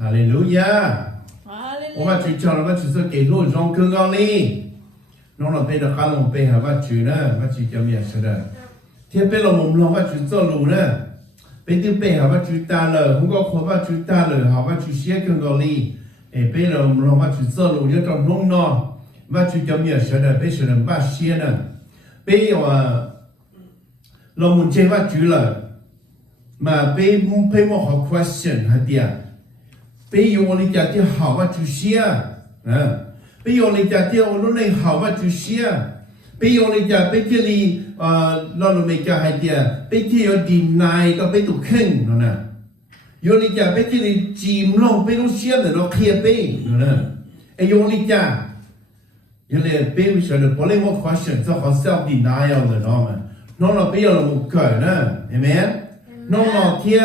Hallelujah. 我把主叫了，我只是给路上更高哩。弄了背的哈隆背还把主呢，把主叫咩事的？天背了我们把主走路呢，背的背还把主打了，红高可把主打了，还把主写更高哩。哎，背了我们把主走路，要找弄呢，把主叫咩事的？背是人把写呢，背我。เรามุ่งใจว่าจุละมาไปมองหา question ฮะเดียไปอยู่ในใจที่หาว่าจุเสียไปอยู่ในใจที่เราในหาว่าจุเสียไปอยู่ในใจไปที่ลีเราไม่กล้าให้เดียไปที่เราดีนายก็ไปตุกขึ้นนั่นน่ะอยู่ในใจไปที่ลีจีมลงไปรู้เสียเนี่ยเราเคลียร์ไปนั่นน่ะไอ้อยู่ในใจยังเลยไปวิชาเนี่ยพอเล่นว่า question จะขอ self denial เลยเนาะมันน้องเราไปเอาเราหมดเกิดนะเห็นไหมน้องเราเที่ย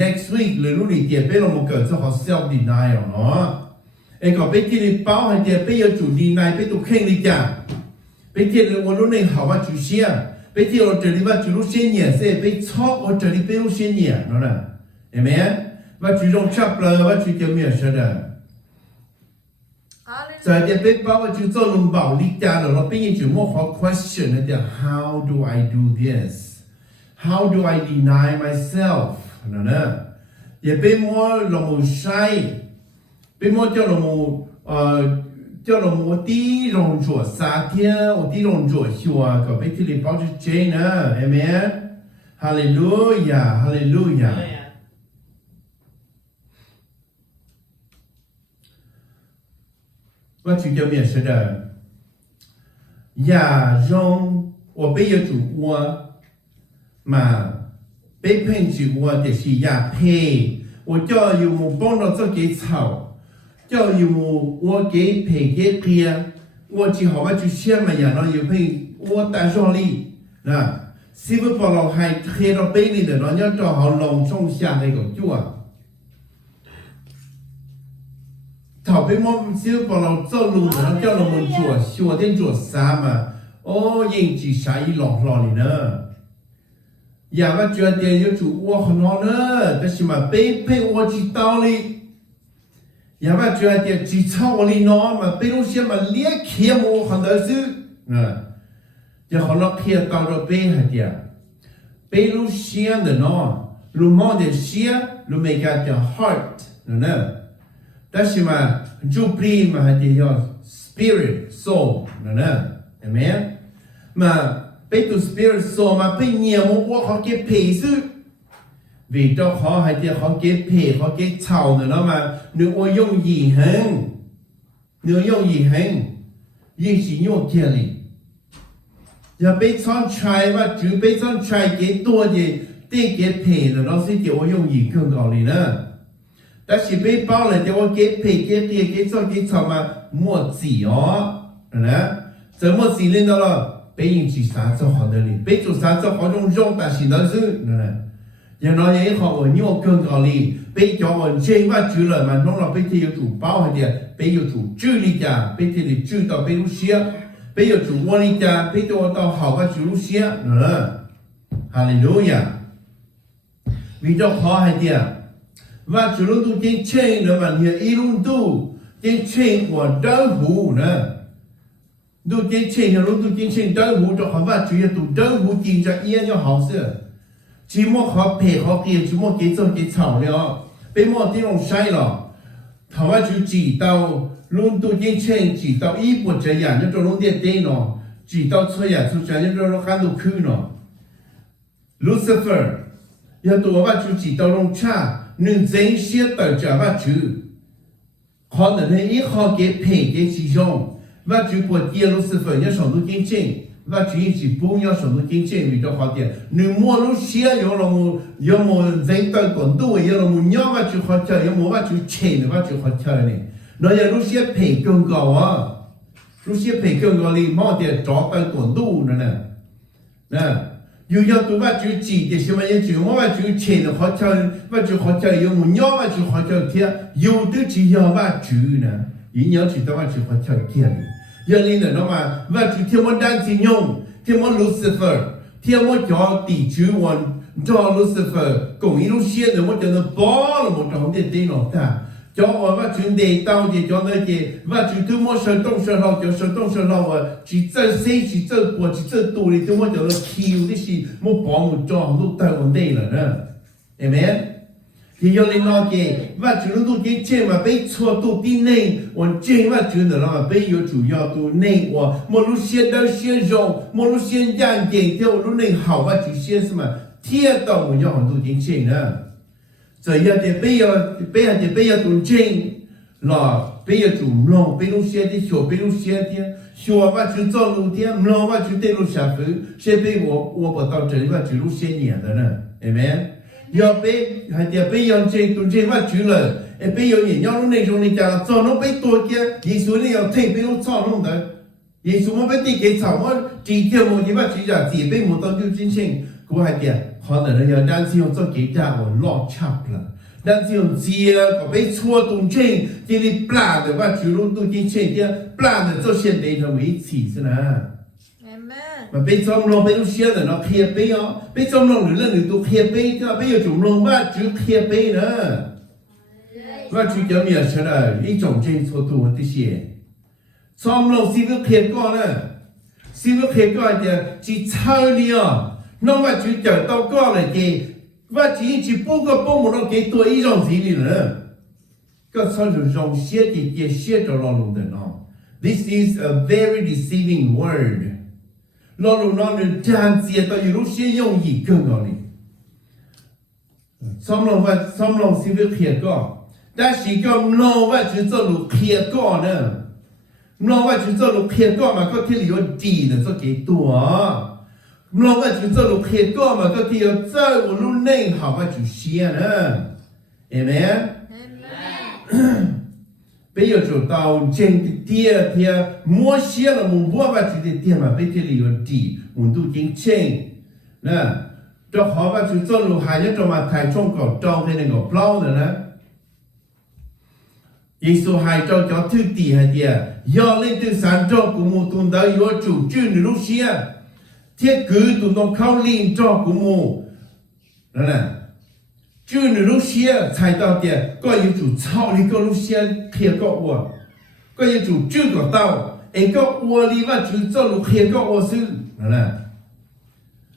next week หรือรุ่นนี้เดียไปเราหมดเกิดจะขอ self denial เนาะไอ้ก็ไปที่นี่เป้าให้เดียไปเอาจุด deny ไปตุกเข่งเลยจ้ะไปที่เราวันรุ่นนี้หาว่าจุดเสียไปที่เราจะเรียกว่าจุดรู้เสียเนี่ยเสียไปชอบเราจะเรียกไปรู้เสียเนี่ยเนาะเห็นไหมว่าจุดตรงชับเลยว่าจุดจะมีอะไร的在这边把我就做龙宝力家了，我毕竟就莫好 question 那点 How do I do this? How do I deny myself? 呢？也被莫龙晒，被莫叫龙叫龙低龙做三天，我低龙做修啊，个被这里保持真呢，Amen， 哈利路亚，哈利路亚。我就叫面试的，呀，让我被业主我嘛，被骗主我的是呀赔，我叫有木帮到这给炒，叫有木我给赔给骗，我只好我就先嘛呀，然后有赔我带上里，啊，是不把老还黑到背里的，然后要找好隆重下那个做。头被我们小把เรา走路然后叫我们做学点做啥嘛哦引起啥一浪浪的呢อย่าว่า觉得有主我很好呢但是嘛被我知道了อย่าว่า觉得知道我里呢嘛被东西嘛裂开我很多事จะขอเราเคลียร์ตอนเรา被还的被路线的呢路毛的线路没个叫 heart 呢但是嘛，就不嘛还得要 spirit soul 呢，amen 嘛，被读 spirit soul 嘛，被念我好给培育，为着好还得好给培，好给操呢嘛，你我用以恒，你用以恒，也是用这里，要被唱出来嘛，就被唱出来给多的，得给培呢，老师叫我用以更高的呢。但是被包了，叫我给赔给跌给做给炒嘛，莫急哦，呢？怎么急领到了？被引起啥做好的哩？被做啥做好种肉，但是那是呢？然后也好我尿更高哩，被叫我这话住了嘛，弄了被他有主包一点，被有主住哩家，被他里住到被路些，被有主窝哩家，被我到好个住路些，呢？哈利路亚，为着好一点。ว่าจุลตูเจนเช่นนะมันเฮียอีลุงตูเจนเช่นหัวเดินหูนะดูเจนเช่นลุงตูเจนเช่นเดินหูจะขอว่าจุยตูเดินหูจริงจะเอี้ยนจะ好事จิมอขอเพขอเกียจิมอเกจเกจ吵了被莫ที่ลงใช้หรอถามว่าจุจี到ลุงตูเจนเช่นจี到一不这样就做龙点点เนาะจี到错呀出现就做看到去เนาะ Lucifer 要ตัวว่าจุจี到ลงชา你真些到家话就，可能呢一好给赔给其中，话就过跌路是分要上路进进，话就一起不要上路进进为着好点，你莫路些要么人到广东要么鸟话就好跳，要么话就钱的话就好跳呢，那要路些赔更高啊，路些赔更高哩，冇点找到广东的呢，又要多话就记的什么也就我话就钱的好跳，话就好跳，有么鸟话就好跳天，有的只要话就呢，一鸟知道话就好跳天哩，要你呢嘛，话就天我单子用，天我 Lucifer， 天我叫地球王叫 Lucifer，共一路线的我叫那包了我找点电脑的，叫我把军队到的叫那些，把军队么手动手老叫手动手老啊，去走谁去走过去走多的，都么叫那 Q 的是么帮我装都到我内了呢，对没？thì do lên lo kì và chủ nó tu trên mà bây cho tu tin này còn trên và chủ nó là bây giờ chủ yếu tu này và một lúc xuyên đâu xuyên rộng một lúc xuyên giang tiền theo lúc này hảo và chủ xuyên mà thiết tạo một dòng tu tin trên nữa giờ thì bây giờ tu trên là bây giờ chủ lòng bây lúc xuyên thì sửa bây lúc xuyên thì sửa và chủ cho lúc thì lòng và chủ tên lúc sản phẩm sẽ bây我把到这里và chủ lúc xuyên nhẹ的呢 amen 要被还得被要这都这话住了，被有人要弄那种的家，早弄被多些，耶稣你要退被弄早弄的，耶稣我被地给草我几天我就把住家自被我当就真正，我还得可能要但是用做给家我落差了，但是用接我被错动正，这里不拉的话住弄都真正的，不拉的做现代的为起是呢。mà bây giờ lòng bây giờ xia là nó khía bây giờ bây giờ lòng nữa là người tu khía bây giờ bây giờ chúng lòng ba chữ khía bây nữa và chữ cho mình sẽ là一种真错图的些，从lòng xí cái khía con nè xí cái khía con thì chỉ chơi đi à nó mà chữ chờ tao con là gì và chỉ bố cái bố một nó cái tuổi一种gì nữa cái sao rồi dòng xia thì xia cho lòng được nó this is a very deceiving word lo lo nó nên tràn chia tới lúc xưa dùng gì cơ ngọn này xong lòng xin việc khía có đã chỉ có lo và chỉ cho lúc khía có nữa lo và chỉ cho lúc khía có mà có thể là gì nữa cho cái tuổi lo và chỉ cho lúc khía có mà có thể là cho lúc này học và chỉ xia nữa amen bây giờ chúng ta trên cái tia thì mua xe là muốn mua vào chỉ cái tia mà bây giờ là gì muốn tu chính trên nè cho họ vào chúng tôi lúc hai cho mà thay trong cổ trong thế này cổ plau nữa nè Giêsu hai cho thứ tỷ hai tia do lên từ sáng cho của một tuần đó do chủ trương được lúc xe thiết cứ tụi nó khao liên cho của một đó nè chứ nếu lúc xưa thay到的có yêu chủ操哩个lúc xưa khía个我có yêu chủ chưa có tao ấy có 我哩ว่า主做lúc khía个我是nè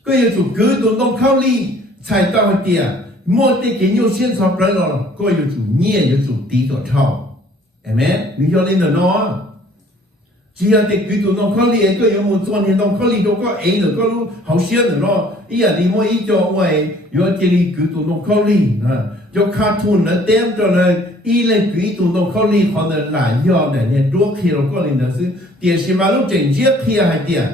có yêu chủ cứ tụi nó khao li thay到的莫得给有先操不了có yêu chủ nhẹ yêu chủ tí個操amen 你要领的喏只要得佢做當考慮，個有冇做年當考慮到個 A 就個好些的咯。依家你冇依個位，如果這裡佢做當考慮啊，就卡通呢點咗呢，依類佢做當考慮可能難要的，你多開了個人的是，電視馬路正接開還點，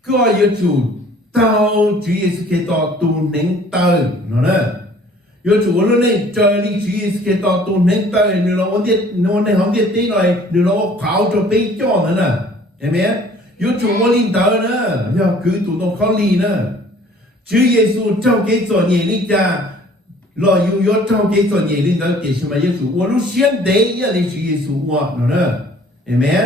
個要做到主要是開到都能到，喏呢。有主了呢，这里主要是给到都能到，你老我那行业对来，你老我考着被叫的呢，对没？有主我领导呢，要给主动考虑呢。主耶稣交给做年龄家，老有要交给做年龄的，给什么耶稣？我都现代也来主耶稣我呢，对没？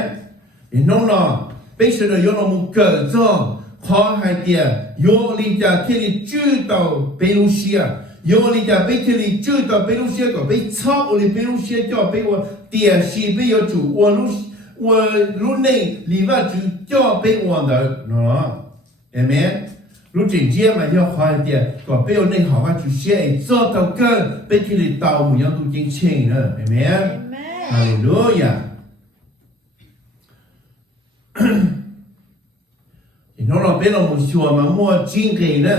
你弄了，被说的有那么各种好还点，有人家天里知道贝鲁西亚。有你家被这里知道被路些个被操我的被路些叫被我电视被有主我路内里边就叫被我的喏，对没？路正接嘛要好一点，个被有内好话就些做到跟被这里到模样都进清了，对没？哈利路亚。然后被我们说嘛，莫经给呢，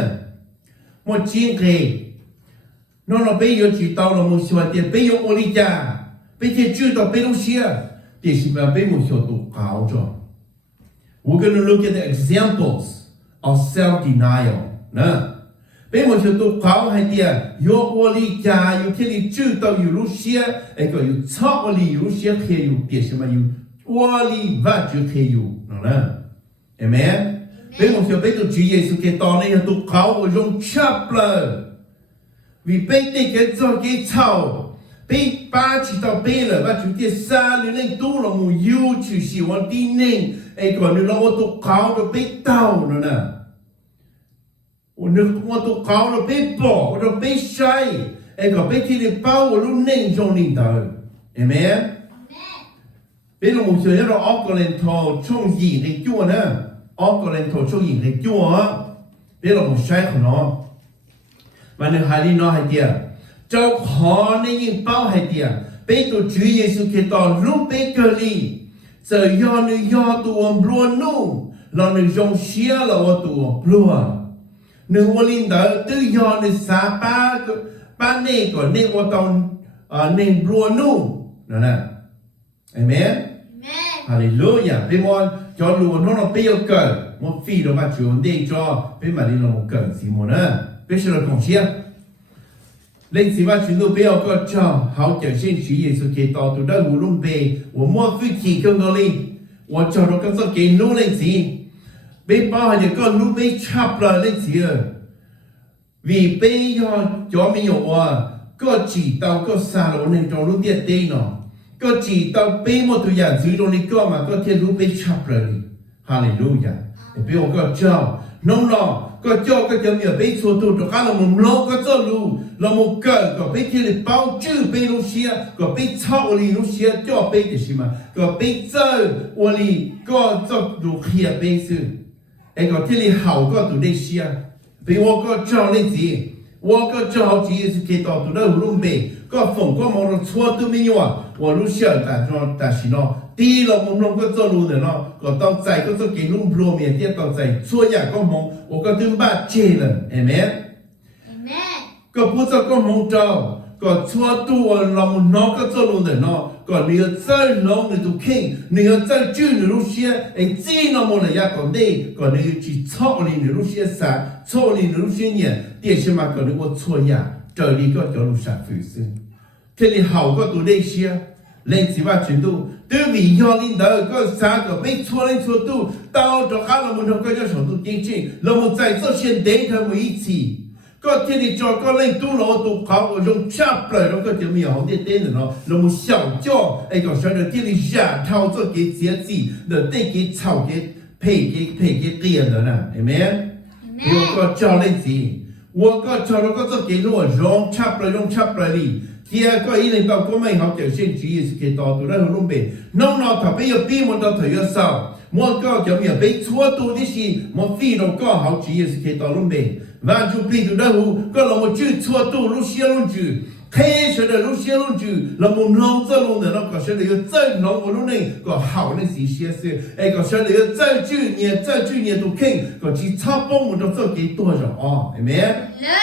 莫经给。nó bây giờ chỉ tao là một số tiền bây giờ ô li cha bây giờ chưa tao bây lúc xưa thì chỉ là bây một số tụ cáo cho we're going to look at the examples of self-denial nè bây một số tụ cáo hay tiền yo ô li cha yo thiên lý chưa tao yo lúc xưa ấy có yo chọc ô li lúc xưa khi yo tiền chỉ mà yo ô li và chưa khi yo nè amen bây một số bây tụ Chúa Giêsu cái tao này tụ cáo ở trong chắp lời vì bây đây cái do cái chào bây ba chỉ tao bây là ba chúng ta xa lên lên tu là một yêu chủ sĩ quan tin nên ấy còn nữa là ô tô cáo rồi bây tao nữa nè ô tô cáo rồi bây bỏ rồi bây sai ai có biết thì bao lúc nên trong linh đời amen bây giờ một số nó óc có lên thầu trong gì để chua nữa óc có lên thầu trong gì để chua bây giờ một sai của nó và nếu hai đi nó hai tia cho họ nên những bao hai tia bây giờ Chúa Giêsu Kitô lúc bây giờ đi giờ do nữ do tụ ông luôn nu là nữ trong xia là tụ ông luôn nữ vô linh đời tự do nữ xa ba nê có nê vô tông nê luôn nu nè amen hallelujah bây giờ cho luôn nó bây giờ cần một phi đó mà Chúa để cho bây mà đi là một cần gì một nữa bây giờ là còn xia lên sĩ văn chúng tôi bây giờ có cho hậu trở sinh Chúa Giêsu Kitô từ đó hữu luôn về và mua phi chỉ công đó đi và cho nó có cái nô lên sĩ bây bao giờ có nô bây chắp lại lên sĩ vì bây giờ cho mình hiểu có chỉ tao có xa lỗ nên cho lúc tiết tê nó có chỉ tao bây một thời gian giữ đồ đi có mà có thiên lúc bây chắp lại đi hallelujah bây giờ có cho nông lo có cho cái chấm giờ bây số tu cho cả là một lô có cho lu là một cờ có bây thì bao chữ bây lúc xia có bây thao li lúc xia cho bây thì gì mà có bây giờ li có cho lúc kia bây sự ai có thì hảo có tụ đây xia bây我có cho lên gì我có cho好几是给到tụ đó luôn bây có phòng có mong nó xua tu mình nhua 我lúc xia但是呢 đi là một lòng có cho luôn nữa nó có tao chạy có cho cái luôn pro miền tiếp tao chạy xua nhà có mong 我có tương ba chê lần amen có bố cho có mong trâu có xua tu lòng nó có cho luôn nữa nó có nếu chơi lòng người tu kinh nếu chơi chữ người lúc xia anh chỉ nó một là ya còn đây có nếu chỉ chọn đi người lúc xia sa chọn đi người lúc xia nhẹ tiền xem mà có nếu có xua nhà trời đi có cho lúc sa phụ sự thế thì hậu có tu đây xia lên chỉ ba chuyển tu từ vì do linh đời có xa có biết chua lên chua tu tao cho khác là một trong cái cho sản tu chính trị là một giải cho hiện đến theo một ý chỉ có thiên thì cho có lên tu nó tu khảo ở trong chắp lại nó có tiểu miệng hậu tiên tên nó là một小教哎个说的天里下操作给节气的对给草给配给点的呢，amen。我个教练子，我个教那个做给我用插来哩。第二个一零到国民好就先主要是给到度那个弄呗，弄到特别要比我到头要少，我个就没有被错多的是，我非到个好主要是给到弄呗，完就比到那户个那么就错多路线路就。开始的路线路就，那么弄这弄的那个是那个正弄我弄那个好的是些是，哎个是那个正去年都看个去差帮我都做给多少啊，对没？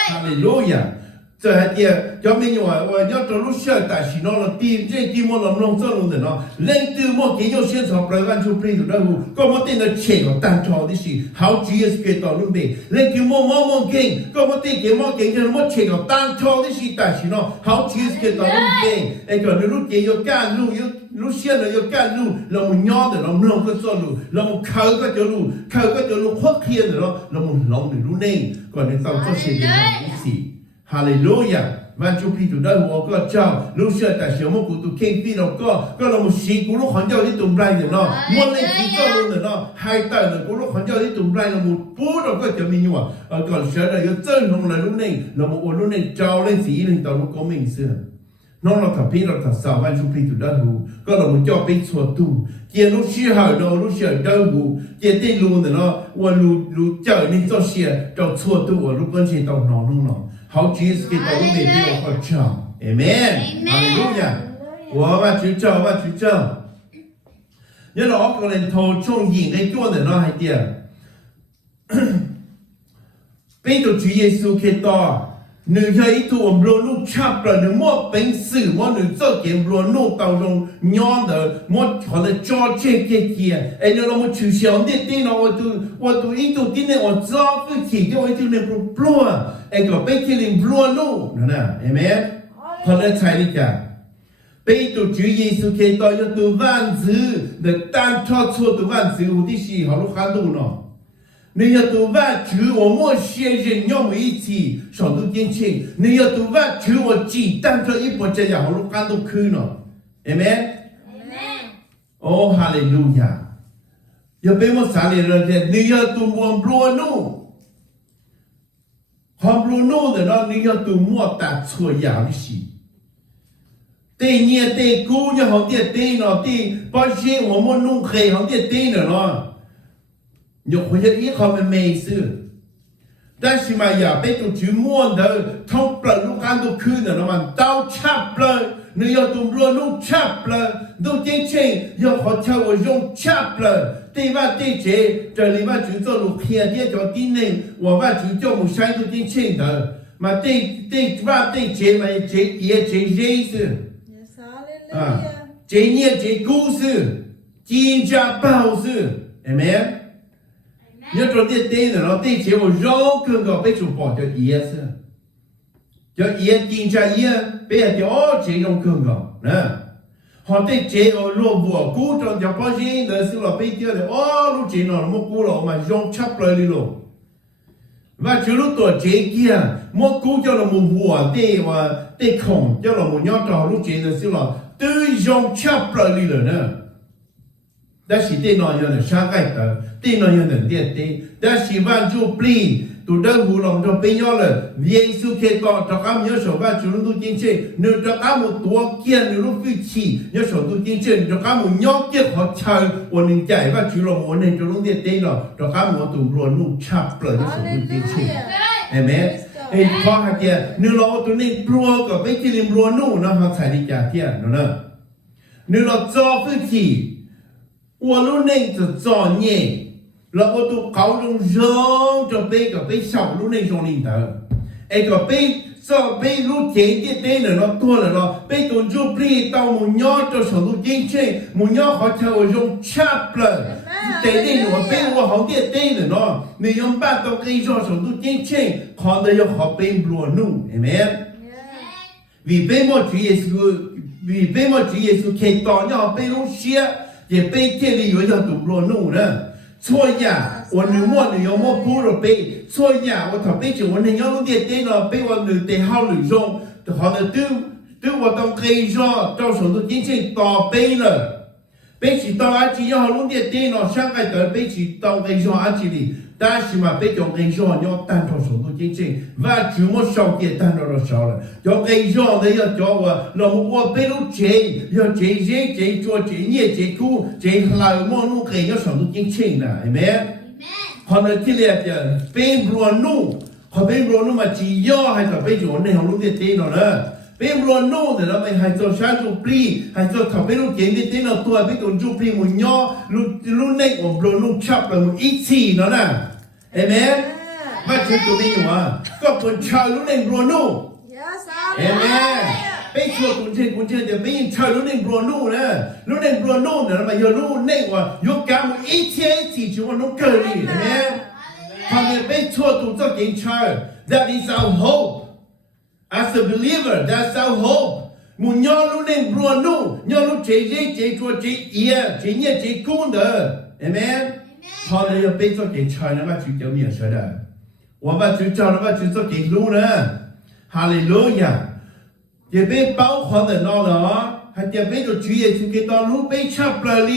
哈利路亚。这还点，叫没有啊？我要走路线，但是那了地么弄这弄的呢，人都么给要现场来完出配的那户，个么定的钱个单超的是，好主要是给到路边，人就么给，个么定给就么钱个单超的是，但是呢，好主要是给到路边，哎个你路给要干路要。路线了要干路，เราไม่ย้อนแต่เราลงก็จะ路เราไม่เข้าก็จะ路ควักเคียนแต่เราไม่ลงใน路นี่ก่อนในตอนก็เสียงอย่างนี้ฮาเลลูยาวันจุพีตุได้หัวก็เจ้าลูกเชื่อแต่เสียงมันกูตุเข่งพี่เราก็เราไม่สีกูลูกขันเจ้าที่ตุ่มไรเนี่ยเนาะมันเลยสีเจ้าลูกเนี่ยเนาะให้แต่เนี่ยกูลูกขันเจ้าที่ตุ่มไรเราไม่ปูเราก็จะมีอยู่อ่ะก่อนเชื่อแต่ยังเจ้าลงเลยลูกนี่เราไม่อ้วนลูกนี่เจ้าเลยสีหนึ่งต่อลูกก็ไม่เสื่อน้องเราถับพี่เราถับสาววันจุพีตุได้หัวก็เราไม่จ่อไปชัวตู้เกี่ยลูกเชื่อหาเราลูกเชื่อได้หัวเกี่ยได้ลูกเนี่ยเนาะว่าลูกเจ้านี่เจ้าเชื่อเจ้าชัวตู้ว่าลูกเป็นเชื่อต่อน้องเนาะ好主是给到我们比我好强 ，amen， 哈利路亚，我去找，你老个人头从人的做的那还点，被到主耶稣给到，你要一头我们路差不了，你莫本事，莫你做给路当中娘的，莫可能招这个，哎，你让我取消的电脑，我都一头电脑我招不起，就一头那不路啊。ไอ้ก็ไปที่ลิงบลัวนู่นนะเห็นไหมพอแล้วใช่หรือยังไปตัว主耶稣基督要ตัว万子的单超错ตัว万子我的是好多看到呢你要ตัว万主我莫先人要我一起上到天青你要ตัว万主我只单超一波这样好多看到去呢เห็นไหมโอ้ฮาเลลูยาอย่าไปมั่วสาเลยเราเนี่ย你要ตัวบลัวนู่ความ Bruno de nó你要读莫打错样的事。对年对姑娘好点对呢，对把些我们弄黑好点对呢咯，你回去一号没事，但是嘛呀，被都去摸的，通不了路干都去的了嘛，刀插了，你要读罗弄插了，都进去要好跳我用插了，对吧？对这这里嘛就做路偏点叫地内，我嘛就叫我山都进去的，嘛对吧？对这嘛这也这意思。啊，这年这故事，金家宝事，amen。你要做点对的了，对这我绕更高被主保叫耶是，叫耶金家耶，别叫这种更高，呢。好对这我落我古着叫保险的是了，被掉的哦，路这了么古了嘛，用插来的咯。và chú lúc tuổi chế kia mua cú cho là một mùa để mà để khổng cho là một nhóm trò lúc chế là xíu là tư dòng chấp lại đi rồi nữa đó là tên nói là sáng cái đó tên nói là tiền tên đó là van chú pli tụi đơn hù lòng cho bây giờ là Giêsu kêu con cho các nhớ số và chú lúc tiên chế nếu cho các một tua kia nếu lúc phi chỉ nhớ số lúc tiên chế cho các một nhóm kia họ chơi ổn định chạy và chú lòng ổn định cho lúc tiên tên là cho các một tụi luôn lúc chấp lại nhớ số lúc tiên chế amen ê khó hạt kia nếu lo tụi này plua có mấy cái niềm luôn nụ nó họ xài đi trả tiền nó nữa nếu lo cho phi chỉ ổn lúc nàyจะจ่อnhẹ là ô tô cáo trong rong cho bé cái bé sầu lúc này trong linh tử, ai cái bé sau bé lúc chế cái tên là nó tua là nó bé tuần chú bé tao một nhớ cho sở lúc chính chế một nhớ họ theo ở trong chap là cái tên nó bé nó họ cái tên là nó mình用把到cái cho sở lúc chính chế họ đều họ bé luôn nu, amen. Vì bé một Chúa Giêsu vì bé một Chúa Giêsu kêu to nhau bé lúc xia, thì bé kia thì có tụ luôn nu nữa. 错呀，我你摸你有摸不了背，错呀，我头背就我你要弄点点了，背我你得好女中，好的都我当可以说到手都进去打背了，背起到阿基要弄点点了，上个的背起到可以说阿基里，但是嘛背就可以说要单到手都进去，完全没少点单到了少了，要可以说的要叫我，那么我背都接，要接做接捏接苦，接来么弄可以要手都进去呢，係咪？可能ที่เรียกจะเป็นรัวนู่พอเป็นรัวนู่มาจีย่อให้กับไปอยู่ในของลูกเต้นเนาะเป็นรัวนู่แต่เราไม่ให้ตัวชาจูปรีให้ตัวขับไปลูกเต้นเต้นเราตัวไปตัวจูปรีมุนย่อลูกเน่งของรัวนู่ชับเลยมุนอีซีเนาะนะเห็นไหมว่าชื่อตัวนี้อยู่อ่ะก็คนชาวลูกเน่งรัวนู่เห็นไหมไปช่วยคุณเชื่อเดี๋ยวไปยิงชาวลูกเน่งรัวนู่นะลูกเน่งรัวนู่เนี่ยเราไม่ยอมลูกเน่งว่ายกการมุนอีซีชื่อว่าน้องเกอร์ลี่เห็นไหมพอเนี่ยไปช่วยตัวเจ้าเก่งชาว that is our hope as a believer that's our hope มุนย่อลูกเน่งรัวนู่ย่อลูกเจ๊ชัวเจ๊เอียเจ๊เนี่ยเจ๊กุ้งเด้อเห็นไหมพอเนี่ยไปช่วยเก่งชาวนะว่าชื่อเจ้าเนี่ยเชื่อได้ว่าชื่อเจ้าแล้วว่าชื่อเจ้าเก่งรู้นะฮาเลลูยาจะไปเป้าขวัญแต่นอกเหรอให้จะไปตัวชื่อเยซูกิตอนรู้ไปชับเลย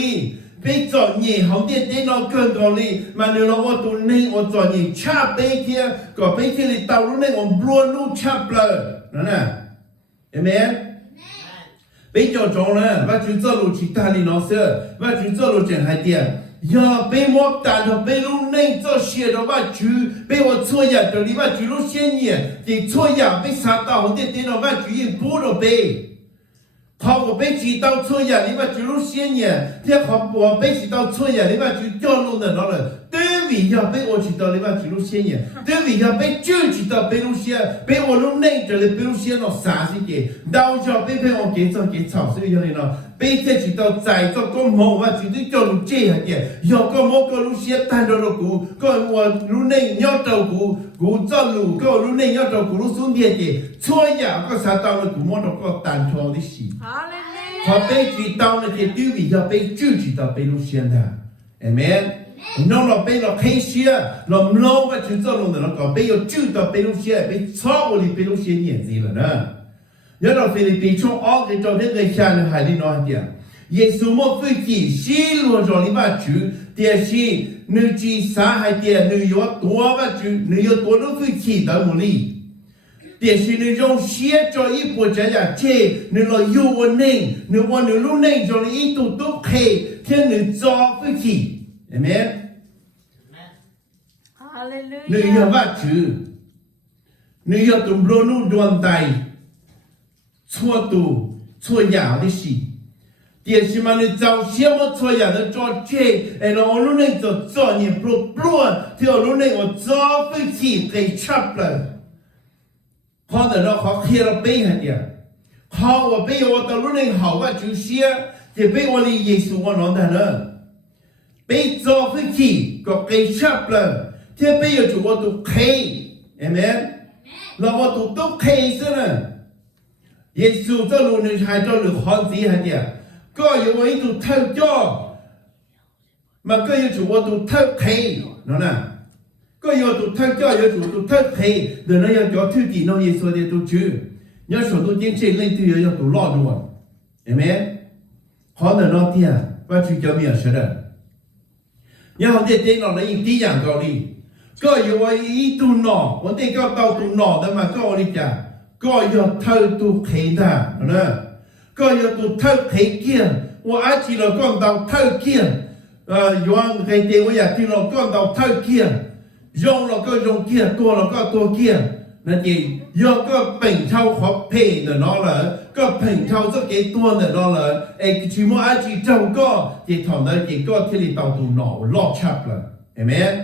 ไปจอดเหยี่เขาเด็ดนอกเกินก่อนเลยมาเนื้อเราว่าตัวนี้ว่าจอดเหยี่ชับไปเที่ยก็ไปเที่ยเลยเต่ารู้เนี่ยว่าบลัวรู้ชับเลยนั่นน่ะเห็นไหมไปจอดจงเลยว่าจุดจอดรู้ชิตาลีน้องเสือว่าจุดจอดรู้เจนให้เดียอย่าไปมอบตาเถอะไปรู้เนี่ยจอดเสียเราว่าจุดไปว่าชั่วยาตัวนี้ว่าจุดรู้เสียเนี่ยที่ชั่วยาไปสาตาเขาเด็ดเราว่าจุดยิ่งปูเราไปเขาบอกไปจี到错呀，你把记录写呢？他เขาบอกไปจี到错呀，你把就叫弄的那了。对位要被我知道，你把记录写呢？对位要被就知道被录写，被我弄那这里被录写了啥事嘅？到时候被我给炒所以样的咯。被这知道在做公務或者啲叫錄這樣嘅，若個冇個錄寫單到落股，個我錄呢要做股做錄，個錄呢要做股錄送啲嘅，錯呀個啥當了股冇到個單錯的事。พอไปจีตาวเนี่ยดูวิจะไปจูจีตาไปรู้เสียนะเอเมนน้องเราไปเราเคเชียเราเล่าว่าจุดจบลงแต่เราก็ไป有จูตาไปรู้เสียไป超我哋ไปรู้เสียเนี่ยสิละนะ要到菲律宾从澳洲到那个下呢海里那点耶稣没飞机西罗着里巴住但是你จีสาให้เดีย你有多巴住你有多少飞机到哪里 để xin nữ dòng xia cho ít bộ trái giả chê nữ lo yêu ôn nênh nữ ôn nữ lúc nênh cho nữ ít tụ tốt khê thiên nữ do với chỉ amen nữ yêu vắt chữ nữ yêu tụm lô nụ đoàn tay chua tù chua giả đi xì để xin mà nữ giàu xia một chua giả nữ cho chê nó lúc nênh cho nhịp bro thì lúc nênh ở do với chỉ cái chắp lời họ để nó khó khi nó bây hả nhỉ họ và bây giờ tao lúc này họ và chú xia thì bây giờ đi Giêsu nó nói thế nữa bây giờ phải chỉ có cái chấp là thì bây giờ chúng ta tụ khay amen là mà tụ khay chứ nè Giêsu cho lúc này hai cho được hoàn gì hả nhỉ có nhiều người tụ theo cho mà có nhiều chúng ta tụ theo khay nó nè có yêu tụ thân cho yêu tụ thân thầy để nó yêu cho thứ gì nó yêu số để tụ chứ nhớ số tụ chính trị lên từ yêu tụ lo luôn amen họ để nó tiền và chú cho mình sẽ được nhớ họ để tên nó lấy tí dạng câu đi có yêu ý tụ nọ vấn đề có tàu tụ nọ đó mà có đi chả có yêu thâu tụ thầy ta nữa có yêu tụ thâu thầy kia và ai chỉ là con tàu thâu kia yêu cái tên của nhà chỉ là con tàu thâu kia dùng là có dùng kia tua là có tua kia là gì do có bình thâu khó phê để nó là có bình thâu rất cái tua để nó là chỉ muốn ai chỉ trâu có thì thằng đó chỉ có thì tàu tụ nọ lọt chắp là amen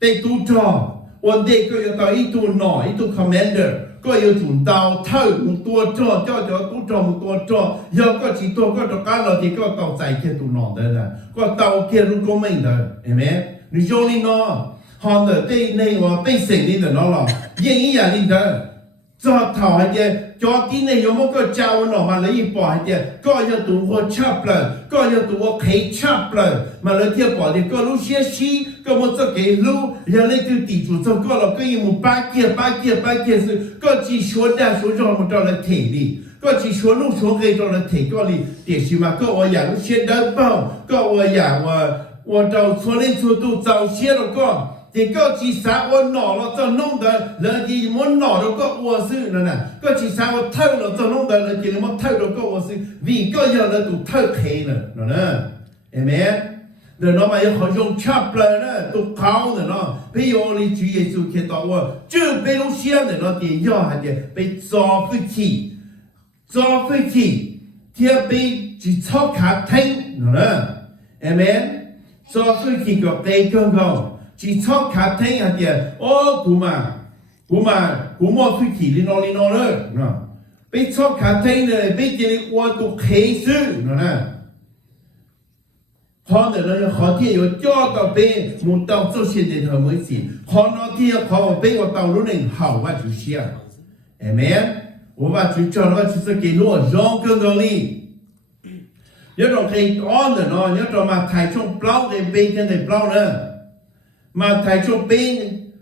để tụ trò vấn đề có yêu tàu ít tụ nọ ít tụ commander có yêu chủ tàu thâu một tua trò cho tụ trò một tua trò do có chỉ tua có trò cá là thì có tàu chạy kia tụ nọ đấy là có tàu kia luôn có mình rồi amen你用力呢họ ở đây này và bây giờ này là nó là yên ý là linh đó cho thảo hay chứ cho tí này có một cái trao nó mà lấy bỏ hay chứ có yêu tụ hoa chắp là có yêu tụ hoa khế chắp là mà lấy theo bỏ thì có lúc xia xí có một cái lúc giờ lấy từ tỷ chủ cho có là cái một ba kia có chỉ số ra số cho một trò là thể đi có chỉ số lúc số cái trò là thể có đi để xí mà có ở nhà lúc xia đơn bao có ở nhà và trâu số lên số tụ giàu xia rồi có thì có chỉ sáng ôn nọ nó cho nông đời là chỉ muốn nọ nó có ua sư nữa nè có chỉ sáng ôn thâu nó cho nông đời là chỉ muốn thâu nó có ua sư vì có giờ là tụ thâu khế nữa nè amen rồi nó mà họ dùng chắp lời nè tụ khao nữa nó bây giờ đi Chúa Giêsu kêu taoว่าchưa bây lúc xưa nữa nó thì do hay gì bây do với chỉ thì bây chỉ cho cả thanh nữa nè amen do với chỉ có cái con không chỉ cho cả thanh hạt tiền ô cú mà phi chỉ li nó nữa bây cho cả thanh này bây giờ đi qua tụ khế sư nè họ này nó họ thì có cho tao bây một tao cho hiện tại thời mới gì họ nói thì họ bây vào tao lúc này hảo và chủ xia amen và chủ cho nó chủ sẽ cái lúa rong cơn gồng đi nhớ rồi cái con này nó nhớ rồi mà thay trong plau cái bây cái này plau nữa mà thầy trong bên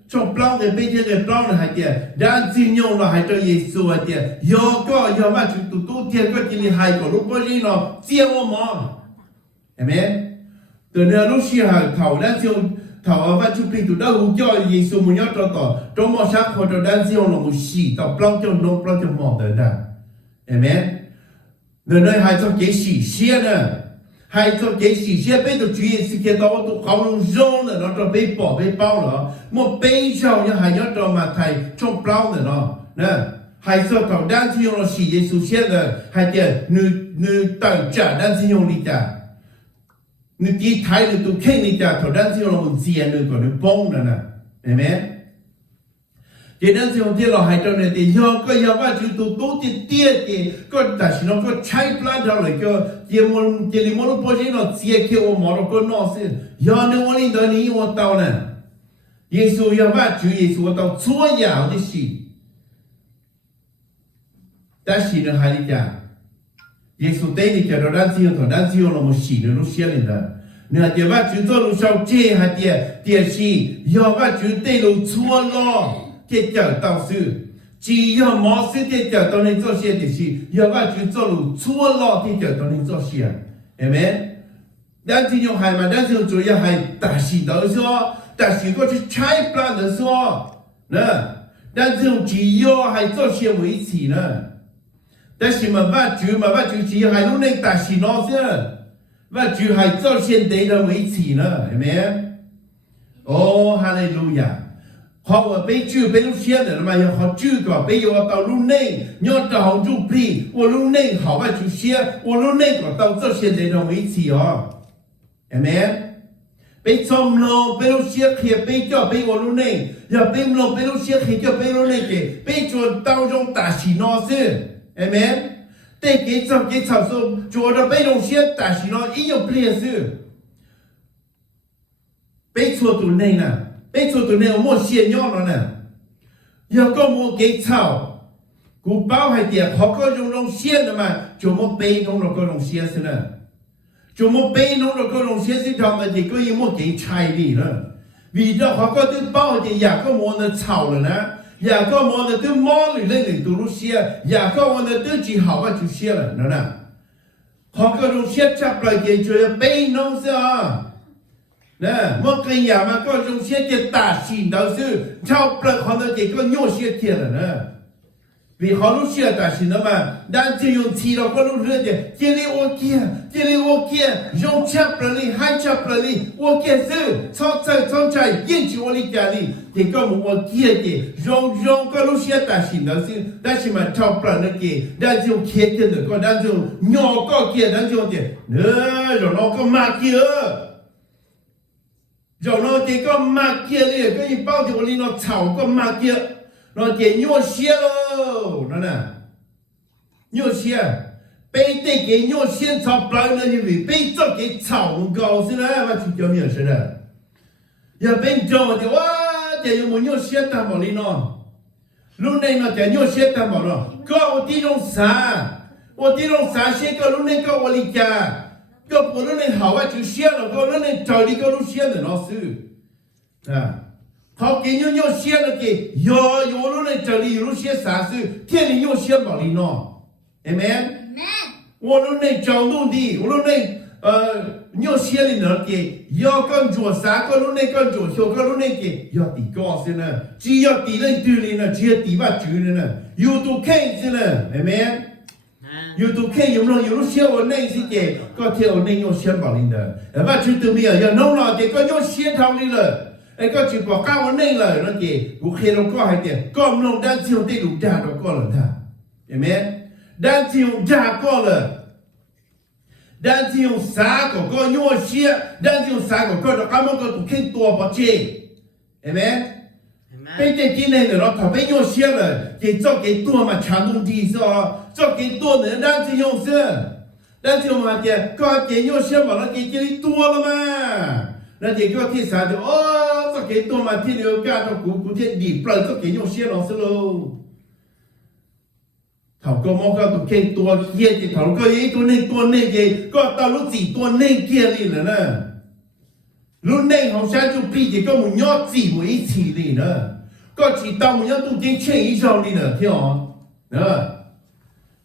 trong plau cái bên cái plau này hay tiệt đang tin nhung là hay cho Giêsu hay tiệt do mà chúng tôi tiệt có chỉ hay có lúc bao nhiêu nó chia mà amen từ nơi lúc xưa hàng thầu đang siêu thầu ở văn chụp hình tụi đó hú cho Giêsu muốn nhớ cho tỏ trong một sáng họ cho đang siêu là một xì tàu plau cho nông plau cho mỏ tới đó amen từ nơi hay cho cái xì xia nữa hay cho cái gì sẽ bây giờ chuyện sự kiện đó tụ không rong nữa nó cho bây bỏ bây bao nữa một bây giờ như hay nhớ cho mà thầy trong bao nữa nó nè hay cho cậu đang thi用了洗耶稣现在还点你等着单是用力的你第台你都看你的头单是用了我钱你个你帮了呢对没cho nên thì hôm nay là hai trong này thì do có do ba chữ tụ tụ thì tiệt thì có tại sao nó có trái plan ra lại có chỉ muốn bao nhiêu nó chia kêu mà nó có nó sẽ do nếu mà linh đó ní mà tao nè Giêsu do ba chữ Giêsu tao chúa giáo thì gì ta gì nó hay đi chả Giêsu tên thì cho đàn siêu là một gì nữa nó xia lên đó nè thì ba chữ tôi lúc sau chê hay tiệt gì do ba chữ tên lúc chúa lo thế chờ tao sư chỉ do mỏ sư thế chờ tao nên做些的事要把去做路错了thế chờ tao nên做些amen但是用海嘛但是主要还大事的说但是过去拆plan的说呢但这种只要还做些维持呢，但是嘛，把主只还弄那大事孬些，把主还做些对的维持呢，係咪啊？哦，哈利路亞！họ ở bên chủ bên lúc xưa nữa mà họ chủ có bây giờ tàu lúc này nhớ tàu họ chụp đi, ở lúc này họ phải chủ xưa, ở lúc này có tàu cho xưa để đồng ý gì họ, amen. Bên trong lo bên lúc xưa khi bên cho bên ở lúc này, giờ bên lo bên lúc xưa khi cho bên lúc này kì bên chuẩn tàu trong ta chỉ nó xưa, amen. Để cái trong số chỗ đó bên lúc xưa ta chỉ nó ít nhiều bia xưa, bên chỗ tụi này nè. Bây giờ tụi này mua xe nhỏ rồi nè, giờ có mua cái chảo, cú bao hay tiệt họ có dùng xe nữa mà, chúng mua bê nông rồi có dùng xe xí nè, chúng mua bê nông rồi có dùng xe xí thằng mà thì có gì mua cái chai đi nữa, vì đó họ có thứ bao thì giờ có mua nó chảo rồi nè, giờ có mua nó thứ mỏ rồi lên để tụi nó xe, giờ có mua nó thứ chỉ họ có chịu xe rồi nữa nè, họ có dùng xe chắp lại cái chỗ bê nông sao? Nè, một cái nhà mà có dùng xe thì ta xin đầu sư, cháu bật họ nó chỉ có nhô xe thiệt rồi nè, vì họ lúc xe ta xin đó mà, đang chỉ dùng chỉ đâu có lúc nữa thì chỉ lấy ô kia, dùng chắp lại, hai chắp lại, ô kia sư, trong trái yên chỉ ô đi nhà đi, thì có một ô kia thì dùng có lúc xe ta xin đầu sư, đang chỉ mà cháu bật nó kia, đang dùng kia thì nữa, còn đang dùng nhỏ có kia, đang dùng thì, nữa rồi nó có mà kia. Rồi nó chỉ có mặt kia đi, cái gì bao nhiêu đi nó chảo có mặt kia, nó chỉ nhô xe luôn, nó nè, nhô xe, bây đây cái nhô xe chảo bao nhiêu gì, bây giờ cái chảo cao xí nữa, mà chỉ cho nhiều xí nữa, giờ bên trong thì chỉ dùng một nhô xe tạm bảo đi nó, lúc này nó chỉ nhô xe tạm bảo nó, có đi trong xã xe có lúc này có ô li cha. Có phụ nữ này hảo á chữ xe rồi có nữ này trời đi có lúc xe rồi nó sư à họ kỹ như nhau xe là kì yo lúc này trời đi lúc xe xả sư thiên đi nhau xe bảo đi nó amen lúc này trời luôn đi lúc này nhau xe đi nữa kì yo con chùa xả có lúc này con chùa sổ có lúc này kì yo tí có sư nè chỉ yo tí lên từ lên nè chỉ yo tí ba chữ nè yo tu khen sư nè amenอยู่ตัวแค่อยู่เราอยู่รู้เชี่ยววันนี้สิเจก็เที่ยววันนี้โยเชี่ยวบอกลินเดอร์ว่าชุดตัวเมียอย่างน้องเราเจก็โยเชี่ยวทำนี่เลยไอ้ก็จุดบอกก้าววันนี้เลยนั่นเจกูเคเราก็ให้เจก็ลงด้านเชี่ยวที่หลุดจ่าเราก็เลยท่าเห็นไหมด้านเชี่ยวจ่าก็เลยด้านเชี่ยวสาก็โยเชี่ยวด้านเชี่ยวสาก็เราก็มันก็ถูกแค่ตัวบอเจเห็นไหมbây giờ今天的เราทำไม่โยเชี่ยวเลยเจ做给ตัวมาชาดุดีซะ做给多的单子用是，单子用嘛的，搞给用些嘛，那给你多了嘛，那就搞天啥的哦，做给多嘛，天流干到古天里，不然做给用些老师喽。頭個冇個讀經多嘢嘅頭個嘢多呢嘅，個到lúc gì多呢嘅嚟啦，lúc này học sinh就比嘅個冇nhỏ字冇一起嚟啦，個只到冇nhỏ讀經前一上嚟啦，聽哦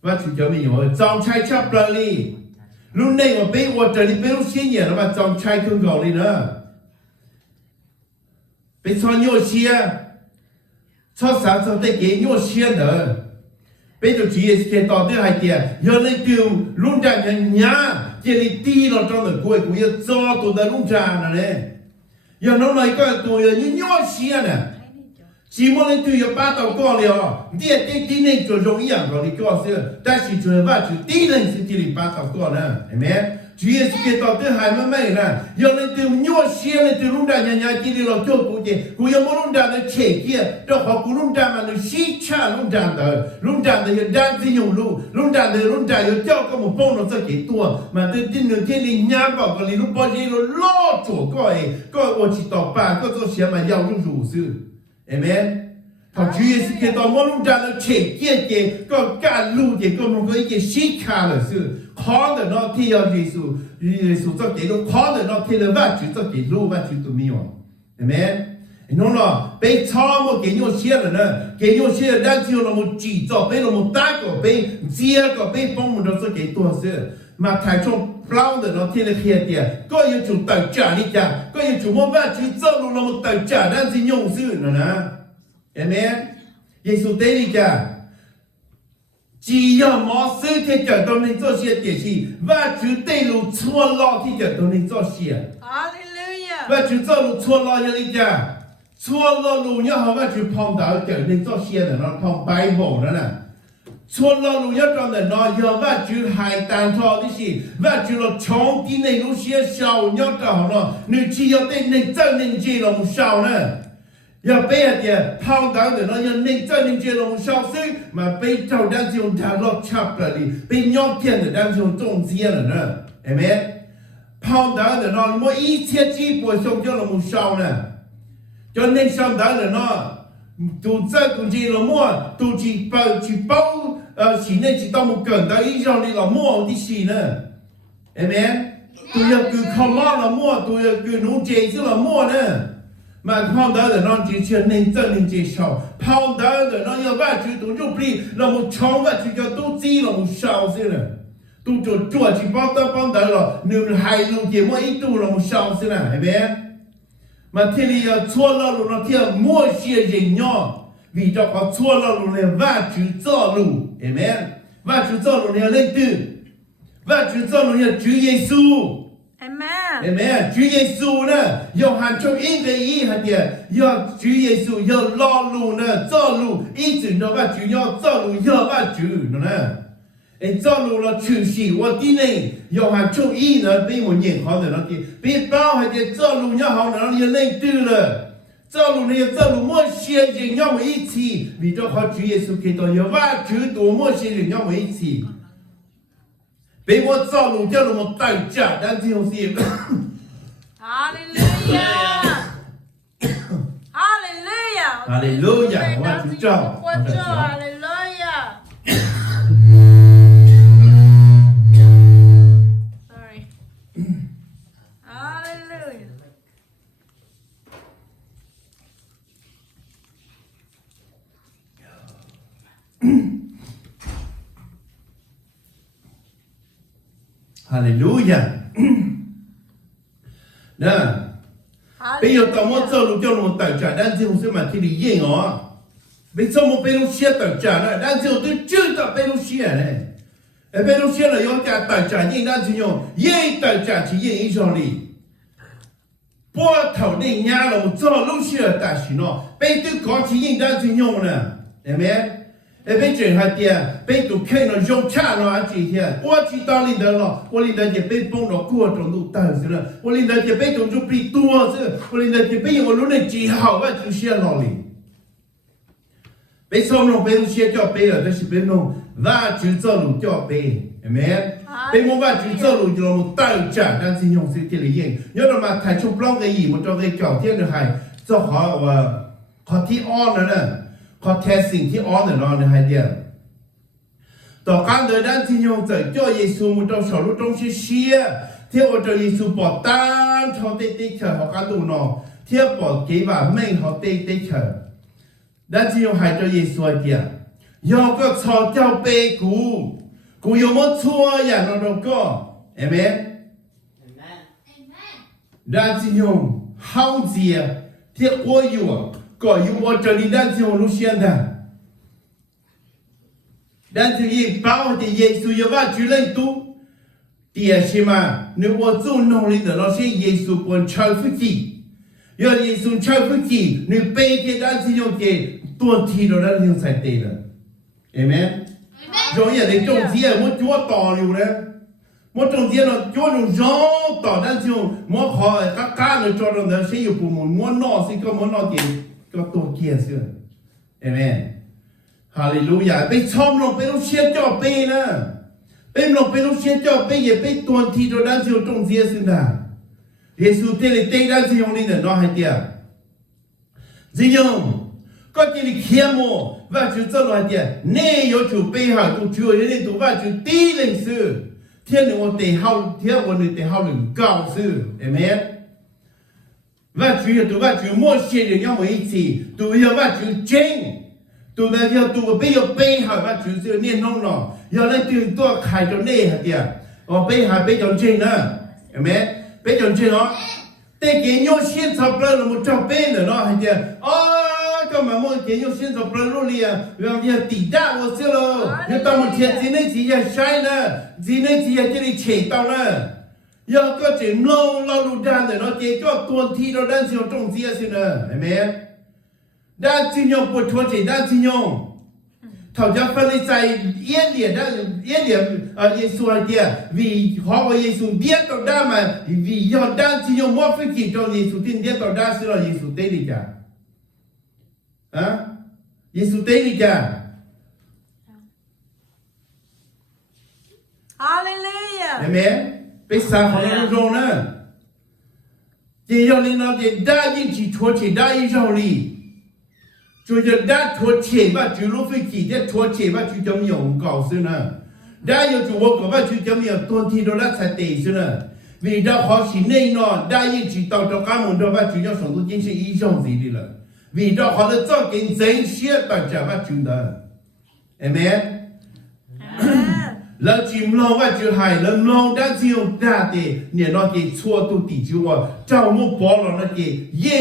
，và chủ cho mình nói trong trai chấp lời đi lúc này mà bây giờ trời đi bây lúc xí nhỉ mà trong trai không gọi đi nữa bây cho nhiều xía cho sáng cho tới cái nhiều xía nữa bây giờ chỉ là cái tao tới hai tiền giờ này tiêu lúc ra nhà chỉ là đi nó trong được cuối cũng như cho tụi ta lúc ra này giờ nó nói cái tụi như nhiều xía nè chỉ muốn lên từ ba tàu co liền, đi đi này cho容易啊，你告诉，但是做吧就第一人是第零八tàu co呢，对没？主要是给到这还没呢，要来对鸟些来对龙蛋人第零了做估计，估要么龙蛋的切切，这好古龙蛋嘛，那西茶龙蛋的有蛋子用路，龙蛋有叫个么帮了这几多，嘛这今年天里伢宝个里龙包些了老做个我知道吧，个做些嘛要用入手。Amen. Thằng Chúa Giêsu kêu tao muốn lúc ra nó trẻ kia có cả lũ thì có một cái xí khá là sự khó để nó thi ở Giêsu cho cái nó khó để nó thi là vắt chữ cho cái lũ vắt chữ tụi mình. Amen. Nó là bây cho một cái nhau xe là nữa cái nhau xe là đang chịu là một chỉ cho bây là một tác của bây chia của bây bông một cho cái tua sự mà thái trong bao giờ nó thiên là kia tiền có yêu chủ tài trả đi trả có yêu chủ mua vắt chữ cho nó là một tài trả đang gì nhung sự nữa nè amen Giêsu tế đi cha chỉ có mỏ sư thì chờ tôi nên cho xe địa chỉ và chú tế lũ chua lo thì chờ tôi nên cho xe Hallelujah. và chú cho lũ chua lo như đi cha chua lo lũ nhớ họ và chú phong đạo chờ nên cho xe là nó phong Bible đó nè chua lo lũ nhớ trong là nó giờ và chú hai tàn thọ đi xí và chú là chống tí này lũ xe sau nhớ trong nó nếu chỉ có tên nên chân nên gì là một sau nè giờ bây giờ phong đạo để nó giờ nên chân nên gì là một sau xí mà bây giờ đang dùng thằng lọt chập là đi bây nhóc tiền để đang dùng trồng tiền là nè amen phong đạo để nó mỗi ý thiết chi bồi sống cho là một sau nè cho nên xong đó là nó tụ chơi cũng chỉ là mua tụ chỉ bao chỉ nên chỉ tao một cẩn đó ý cho nên là mua đi xí nữa amen tụ giờ cứ không lo là mua tụ giờ cứ nấu chế chứ là mua nữa mà phong đó là nó chỉ cho nên chân nên chế sau phong đó là nó giờ ba chữ tụ chụp đi là một chóng và chỉ cho tụ chi là một sau chứ nữa tụ chuột chỉ bao tao phong đó là nếu hai luôn chỉ mỗi ít tụ là một sau chứ nữa amen mà thiên lý chua lo luôn nó thiên mua xe gì nhỏ vì cho có chua lo luôn này và chữ cho luôn amen và chữ cho luôn này lên từ và chữ cho luôn này chữ Giêsu Amen. amen chữ Giêsu nè yêu hàng trong in cái ý hạt địa yêu chữ Giêsu yêu lo luôn nè cho luôn ý chữ nó và chữ nhỏ cho luôn yêu và chữ nó nè anh cho luôn là chữ gì và tí này yêu hàng trong ý nó bị một nhìn khó để nó kia bị bao hạt địa cho luôn nhau họ nó lên từ rồi cho luôn này cho luôn mua xe gì nhau một ít chi vì cho họ chữ Giêsu Kitô yêu và chữ tổ mua xe gì nhau một ít chi被我造路叫那么代价，但这种事。 Hallelujah. Hallelujah. Hallelujah. Hoa Chúa Trời. Hallelujah. Sorry. Hallelujah. Hallelujah. Nè, bây giờ tao muốn cho lũ cho nó một tài trả đang chịu sự mà thì đi yên ó. Bây giờ một bên lũ xe tài trả này đang chịu tôi chưa tập bên lũ xe này. Ở bên lũ xe là do trả tài trả yên đang chịu yên tài trả chỉ yên ý cho đi. Bỏ thầu đi nhà là một cho lũ xe tài xí nó. Bây tôi có chỉ yên đang chịu nè. Amen. Ở bên trên hai tia, bên tụ khen nó dùng cha nó ăn chỉ thế, tôi chỉ tao linh đời nó, tôi linh đời chỉ bên bông nó cua trong tụ tao chứ nữa, tôi linh đời chỉ bên trong tụ bị tua chứ, tôi linh đời chỉ bên tôi lúc này chỉ hảo và chỉ xe nó linh. Bên xong nó bên xe cho bên là đó là bên nó và chữ cho lũ cho bên, amen. Bên một và chữ cho lũ cho một tài trả đang xin用sự thiết lý yên, nhớ là mà thay chụp long cái gì một trong cái kiểu thiên được hay, cho họ thi on nữa nè. Có thểสิ่งที่อ้อนเราในไฮเดียต่อการเดินด้านที่ยงใจเจ้าเยซูมุตสอนรู้ตรงเชียเที่ยวเจ้าเยซูปอดต้านเขาเตะเฉยเขาการดูนอเที่ยวปอดเกี่ยวไม่เขาเตะเฉยด้านที่ยงหายเจ้าเยซูเดียยอก็ชอเจ้าเปกูยมดชั่วอย่างเราก็เอเมนด้านที่ยงเฮาเจียเที่ยวกัวอยู่ก็อยู่ว่าจะลีด้านที่เราเชื่อได้ด้านที่ยิ่งเป้าที่เยซูยว่าจุดเล่นตู้เดียใช่ไหมนึกว่าจู่นองลีแต่เราใช้เยซูบนชาวฟิจิยอดเยซูชาวฟิจินึกไปที่ด้านที่ยงเกตัวทีเราด้านที่ใส่เตะเลยเห็นไหมยองอย่างในจงเจียมันจั่วต่ออยู่นะมันจงเจียเราจั่วหนุ่มย้อนต่อด้านที่มันขอก้าเราจอดเราเนี่ยใช้อยู่ปุ่มมันนอสิก็มันนอเดียก็ตัวเกียร์เสื้อเอเมนฮาเลลูยาไปชมลงไปลูกเชียร์จ่อไปนะไปลงไปลูกเชียร์จ่อไปอย่าไปตัวทีตัวด้านที่ตรงเสียสินะเยซูเตลิเตด้านที่ยงนี่เนี่ยน้องให้เดียจริงก็จะได้เขียนโมว่าจุดเจ้าหน่อยเดียเน่ยจุดไปหาจุดช่วยนี่ตัวว่าจุดตีหนึ่งซื้อเที่ยงหนึ่งวันเตะเฮาเที่ยงวันหนึ่งเตะเฮาหนึ่งเก้าซื้อเอเมนว่าจุดตัวว่าจุดมั่วเสียอย่างไม่สิตัวว่าจุดเจงตัวนั้นตัวไปหาว่าจุดเสื้อเนี่ยน้องอย่าเลยตื่นตัวขายจนเน่ฮะเดียอ๋อไปหาไปจนเจงนะเห็นไหมไปจนเจงเนาะแต่เกี่ยวเสียทับเลยเราหมดจับเป็นเนาะฮะเดียอ๋อ干嘛莫给用现在不努力啊？让你抵达我去了，要到目前今天只要晒呢，今天只要这里切到呢。要ก็จะเราดูด้านแต่เราเจก็ตัวที่เราด้านที่เราตรงเสียสินะเห็นไหมด้านที่ยงปวดหัวใจด้านที่ยงเขาจะฟังในใจเอี้ยเดียด้านเอี้ยเดียเยซูไอเดียวิขอว่าเยซูเดียต่อด้านมาวิยอดด้านที่ยงมอบฟิกิตต่อเยซูที่เดียต่อด้านสิเราเยซูเตลิจ้าฮะเยซูเตลิจ้า Hallelujah. เห็นไหมไปสร้างของเราตรงนั้นจะ要领导的大一起托起大一上力就是大托起吧就路飞机的托起吧就怎么样搞是呢大有就我搞吧就怎么样多天都那才对是呢为了好是内呢大一起到干门的吧就要上到进去一上子的了为了好的早跟真些大家吧就的Amenแล้วจิมลองว่าจะหายแล้วลองด้านที่ยงด้าเตเนี่ยเราเกชั่วตุติจิวว่าเจ้ามุบอลเราเกเย่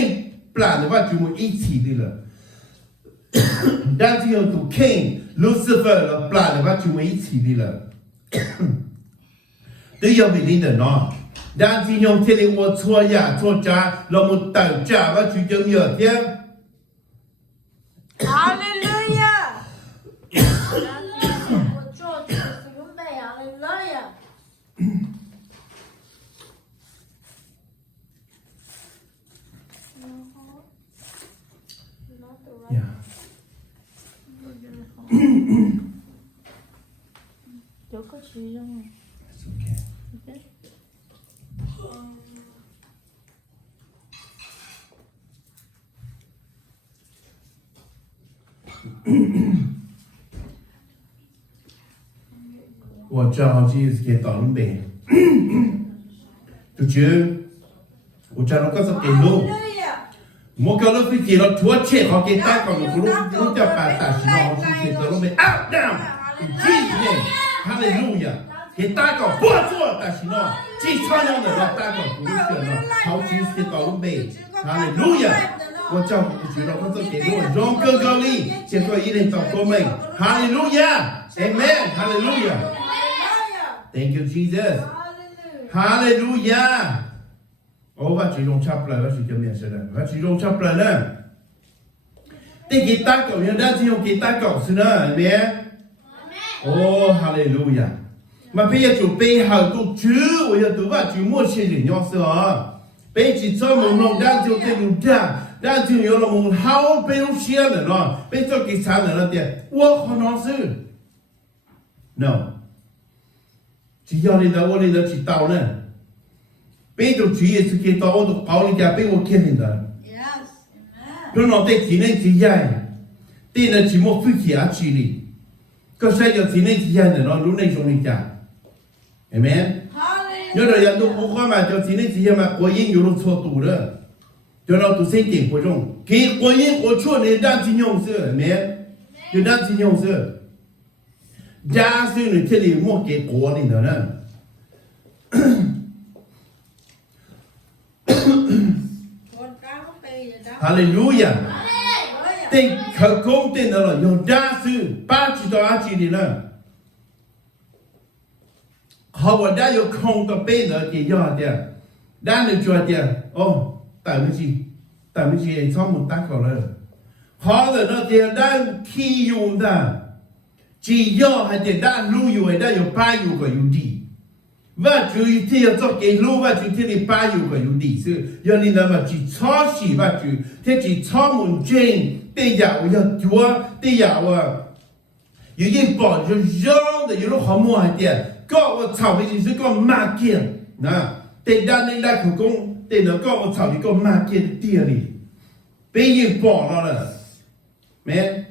ปลาหรือว่าจิมอีทีนี่แหละด้านที่ยงตุเคนลูซิเฟอร์เราปลาหรือว่าจิมอีทีนี่แหละ都要为你的呢ด้านที่ยงเทเลว่าชั่วยาชั่วจ้าเรามุดตั้งจ้าว่าจิจะมีอะไร Hallelujah. 有个其中。我正好去给到那边，就觉得我正好告诉给路，我告诉飞机了，拖车好给大搞了，路叫把大西好去给到那边，up down，Jesus name，哈利路亚，给大搞不做大西呢，这穿上的了大搞不是了，好去给到那边，哈利路亚。我叫我觉得我这给我荣哥高丽，结果一人找过没？哈利路亚 ，Amen， 哈利路亚 ，Thank you Jesus， 哈利路亚。我把这种差不了，我是叫咩事呢？我这种差不了呢。对给大狗用，但是用给大狗是呢，Amen。哦，哈利路亚。嘛，不要就背后都主，我要都把主莫些人要是啊，背起这么弄，但就这种这。但就有了我好被有些人了，被做给啥人了的，我可能是 ，no， 只要你的我你的知道呢，被就主也是给到我都搞你家被我看见的 Yes， 可能对今年之前，对那节目飞起啊去哩，可是要今年之前的咯，如那种的家，amen， 有的人都不会嘛，就今年之前嘛，国营有了错度了。就让都是点活动，给国营活出的当金融是没，就当金融是，加上你这里莫给国里的呢。哈利路亚，对可公定的了，有加上八级到二级的呢。好，我家有空的背的给要的，那你觉得哦？但不是专门打考了，好的那点单起用的，只要还点单路有的有八有个有的，我就一天要做给路，我就天里八有个有的是，要你那么去超市，我就天去超门镇，对呀，我要做，对呀，我有一包就让的，有了好么一点，搞我炒的就是个马健，那对单那那口工。对了，搞我炒的个马街的店里，被人包了，没？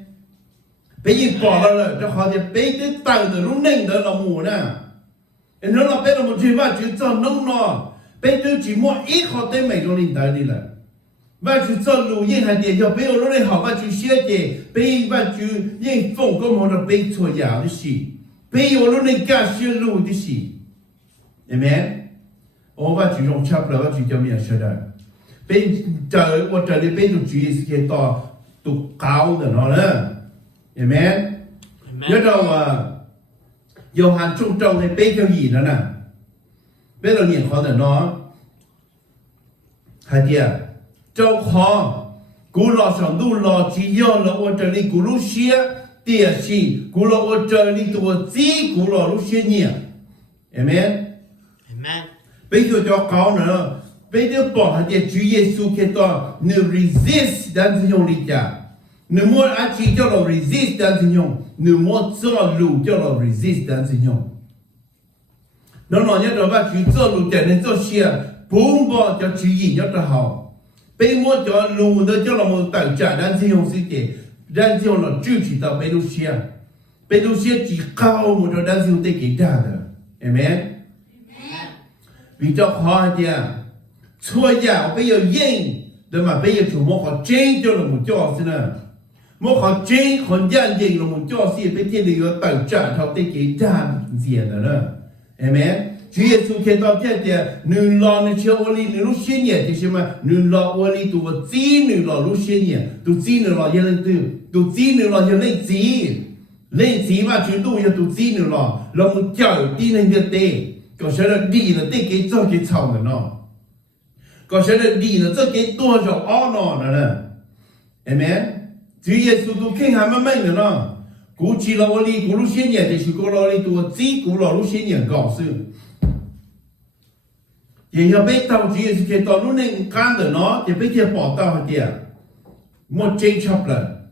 被人包了，这好像被的刀的弄嫩的了么呢？然后被他们去把就做弄了，被这寂寞一好都没着领导的了。把去做录音还得要被我弄的好，把去写的，被把去人风个么的被错样的事，被我弄的干写录的事，对没？我把这种差不了，我就叫咩说的，被这我这里被就主意是给到 tục cao để nó nữa amen nhớ đâu dầu hàn trung trâu hay bê theo gì nữa nè bê là nhìn khó để nó hai tia trâu khó cú lò sòng đu lò chỉ do là ô trời đi cú lúc xía tia xì cú lò ô trời đi tụi chỉ cú lò lúc xía nhỉ amen bây giờ cho cao nữa bây giờ bỏ hai tia Chúa Giêsu Kitô ne resist dan tình hình đi cha ne mua ăn chỉ cho là resist dan tình hình ne mua cho lù cho là resist dan tình hình nó nói nhớ đó là Chúa cho lù cho nên cho xía bùng bỏ cho Chúa gì nhớ đó hậu bây mua cho lù đó cho là một tài trả dan tình hình sự kiện dan tình hình là chưa chỉ tạo bây lúc xía chỉ cao một cho dan tình hình tới cái trả đó amen vì cho khó thì chua giả bây giờ yên để mà bây giờ chủ mua họ trên cho là một cho xin à mua họ trên họ gian yên là một cho xin bây giờ thì có tài trả theo tới cái trả gì đó amen Chúa Giêsu Kitô cho thì nửa lò nửa chiều oli nửa lúc xế nhẹ thì xem mà nửa lò oli tụ vật gì nửa lò lúc xế nhẹ tụ gì nửa lò lên từ tụ gì nửa lò lên gì mà chúng tôi tụ gì nửa lò là một chợ đi lên như thế có sẽ là đi là tới cái cho cái chậu nữa nó có sẽ là đi là cho cái tua cho ó nó nè amen Chúa Giêsu tụ kinh hà mà mình nữa nó cú chỉ là oli cú lúc xế nhẹ thì cú là oli tụ gì cú là lúc xế nhẹ搞事也要被到主耶稣基督路能干的呢，也被他报道的，莫争吵了，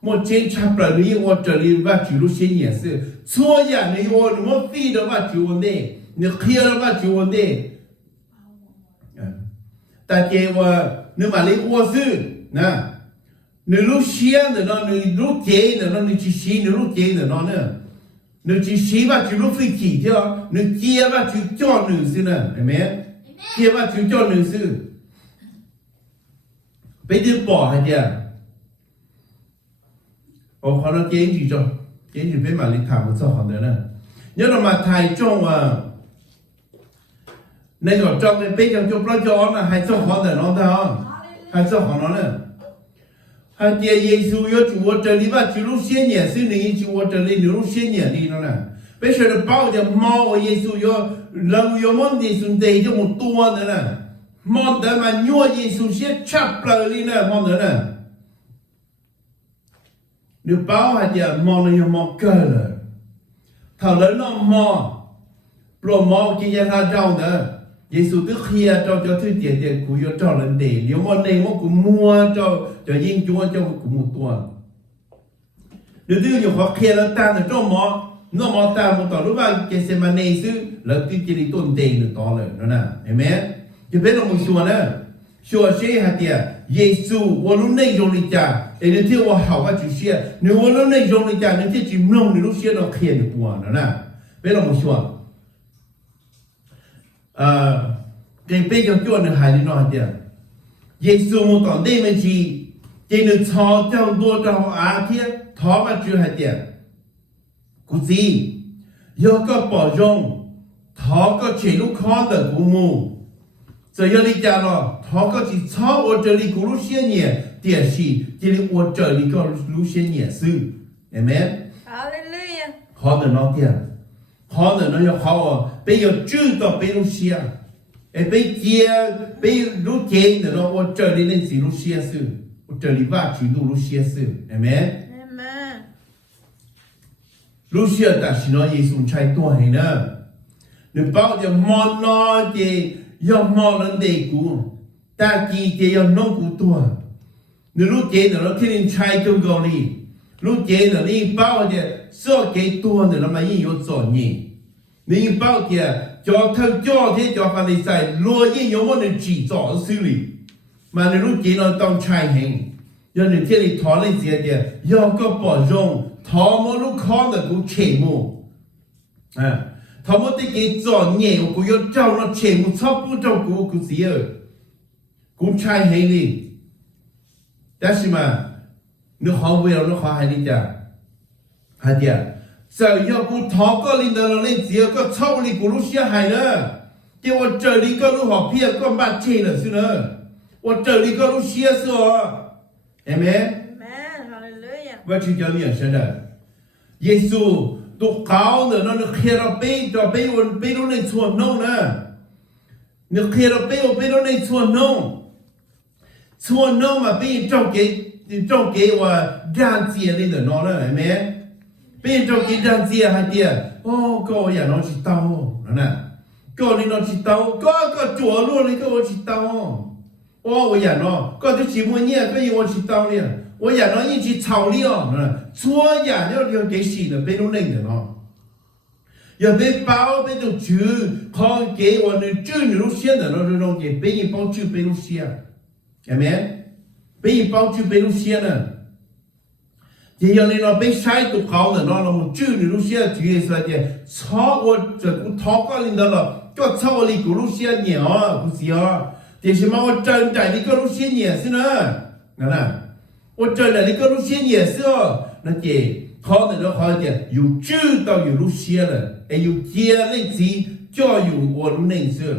莫争吵了，你我这里把主路先也是，错呀，你我莫飞的把主问的，你开了把主问的，但是我你买的我是那，你路先的呢，你路接的呢，你去西你路接的呢。nếu chỉ xí và chỉ lúc phi chỉ theo nếu chia và chỉ cho nữ sư nè amen chia và chỉ cho nữ sư bây giờ bỏ hay chưa họ nói kiến gì cho kiến gì biết mà lịch thảm một số họ nữa nè nhớ là mà thầy trong nên rồi trong cái bây giờ chụp nó cho là hai số họ nữa nó thôi hai số họ nó nè hai tia Giêsu yo chủ ở đây và chủ lúc xế nhẹ sư này chủ ở đây lúc xế nhẹ đi nó nè bây giờ nó bảo cho mau Giêsu yo làm yo món Giêsu đây cho một tua nữa nè món đó mà nhua Giêsu sẽ chắp lại đi nè món nữa nè nếu bảo hai tia món này yo món cơ rồi thằng lớn nó mò rồi mò kia ra rau nữa Giêsu tức khi cho thứ tiền của yo cho lên để nếu món này món của mua cho yên chúa cho cũng một tuần nếu thứ nhiều khó khăn là ta là cho nó mò ta một tàu lúc mà cái xem mà này xứ là cái gì tuần tiền được to rồi đó nè amen thì biết là một số nữa số sẽ hạt tiền Giêsu vô lúc này dùng đi cha để nếu thứ hảo và chủ xe nếu vô lúc này dùng đi cha nếu thứ chỉ nông nếu lúc xe nó khiên được tuần đó nè biết là một số cái bây giờ chúa nó hay đi nói hạt tiền Giêsu một tàu đây mình chỉ nên cho trong đua trong á thiên thọ mà chưa hay tiền cú gì do có bảo rong thọ có chỉ lúc khó được cú mù giờ giờ đi cha lo thọ có chỉ cho ở这里cú lúc xế nhẹ tiền sĩ chỉ là ở这里có lúc xế nhẹ sư amen Hallelujah khó được nó tiền khó được nó khó bây giờ chưa có bây lúc xế bây giờ bây lúc tiền được nó ở这里nên chỉ lúc xế sư这里吧，只路路些事，amen。Amen 路些但是呢，耶稣才多还呢。你包着毛那的要毛人的股，但记的要弄股多。你路节的了，天天才够够哩。路节的你包着少给多的了嘛，也有作业。你包着叫头叫的叫法律在，罗也有我们制造xử理。mà nếu lúc chỉ nóต้องใช้เองยันหนึ่งที่นี่ถอนเลยเสียเดียย่อก็ปล่อยรงถอนมาลูกคอแต่กูเฉมูถอนมาที่กี่จ่อเหนียวกูยอดเจ้าเราเฉมูชอบกูเจ้ากูเสียกูใช้เองนี่แต่สิมานึกขอเวลนึกขอให้นี่จ้ะหาเดียจะย่อกูถอนก็ลินเดอร์เล่นเสียก็ชอบลิกูรู้เสียหายเนอะเดี๋ยวเจอลิก็รู้หอบเพี้ยก็บาดเจ็บเลยสิเนอะ我这里个路写是哦， Amen. Amen. Hallelujah. Và chỉ cho miệng sẽ đời. Giêsu tụ cáo nữa nó khi nó bê cho bê nó nên chuồn nông nè. Nó khi nó bê nó nên chuồn nông mà bê trong cái và đàn chia lên được nó nè. Amen. Bê trong cái đàn chia hay tiệt. Ô, cô nhà nó chỉ tao. Nè. Cô này nó chỉ tao. Có chùa luôn này cô chỉ tao. Ô,我养nó. Có tôi chỉ muốn nhẹ cái gì我chỉ tao nè. 我养到一起草里哦，做养要给洗的，被弄冷的喏，要被包被都煮，好给我的煮你都鲜的，那种给被你包煮被都鲜，明白？被你包煮被都鲜呢，也要你那被晒都好的，那么煮你都鲜，煮的说的，炒我这个炒个领导了，叫炒我的咕噜鲜年啊，不是啊，但是嘛我真在的咕噜鲜年是呢，那。我这来的个路线也是哦，那给好的好的有知道有路线了，还有接那些教育我路认识，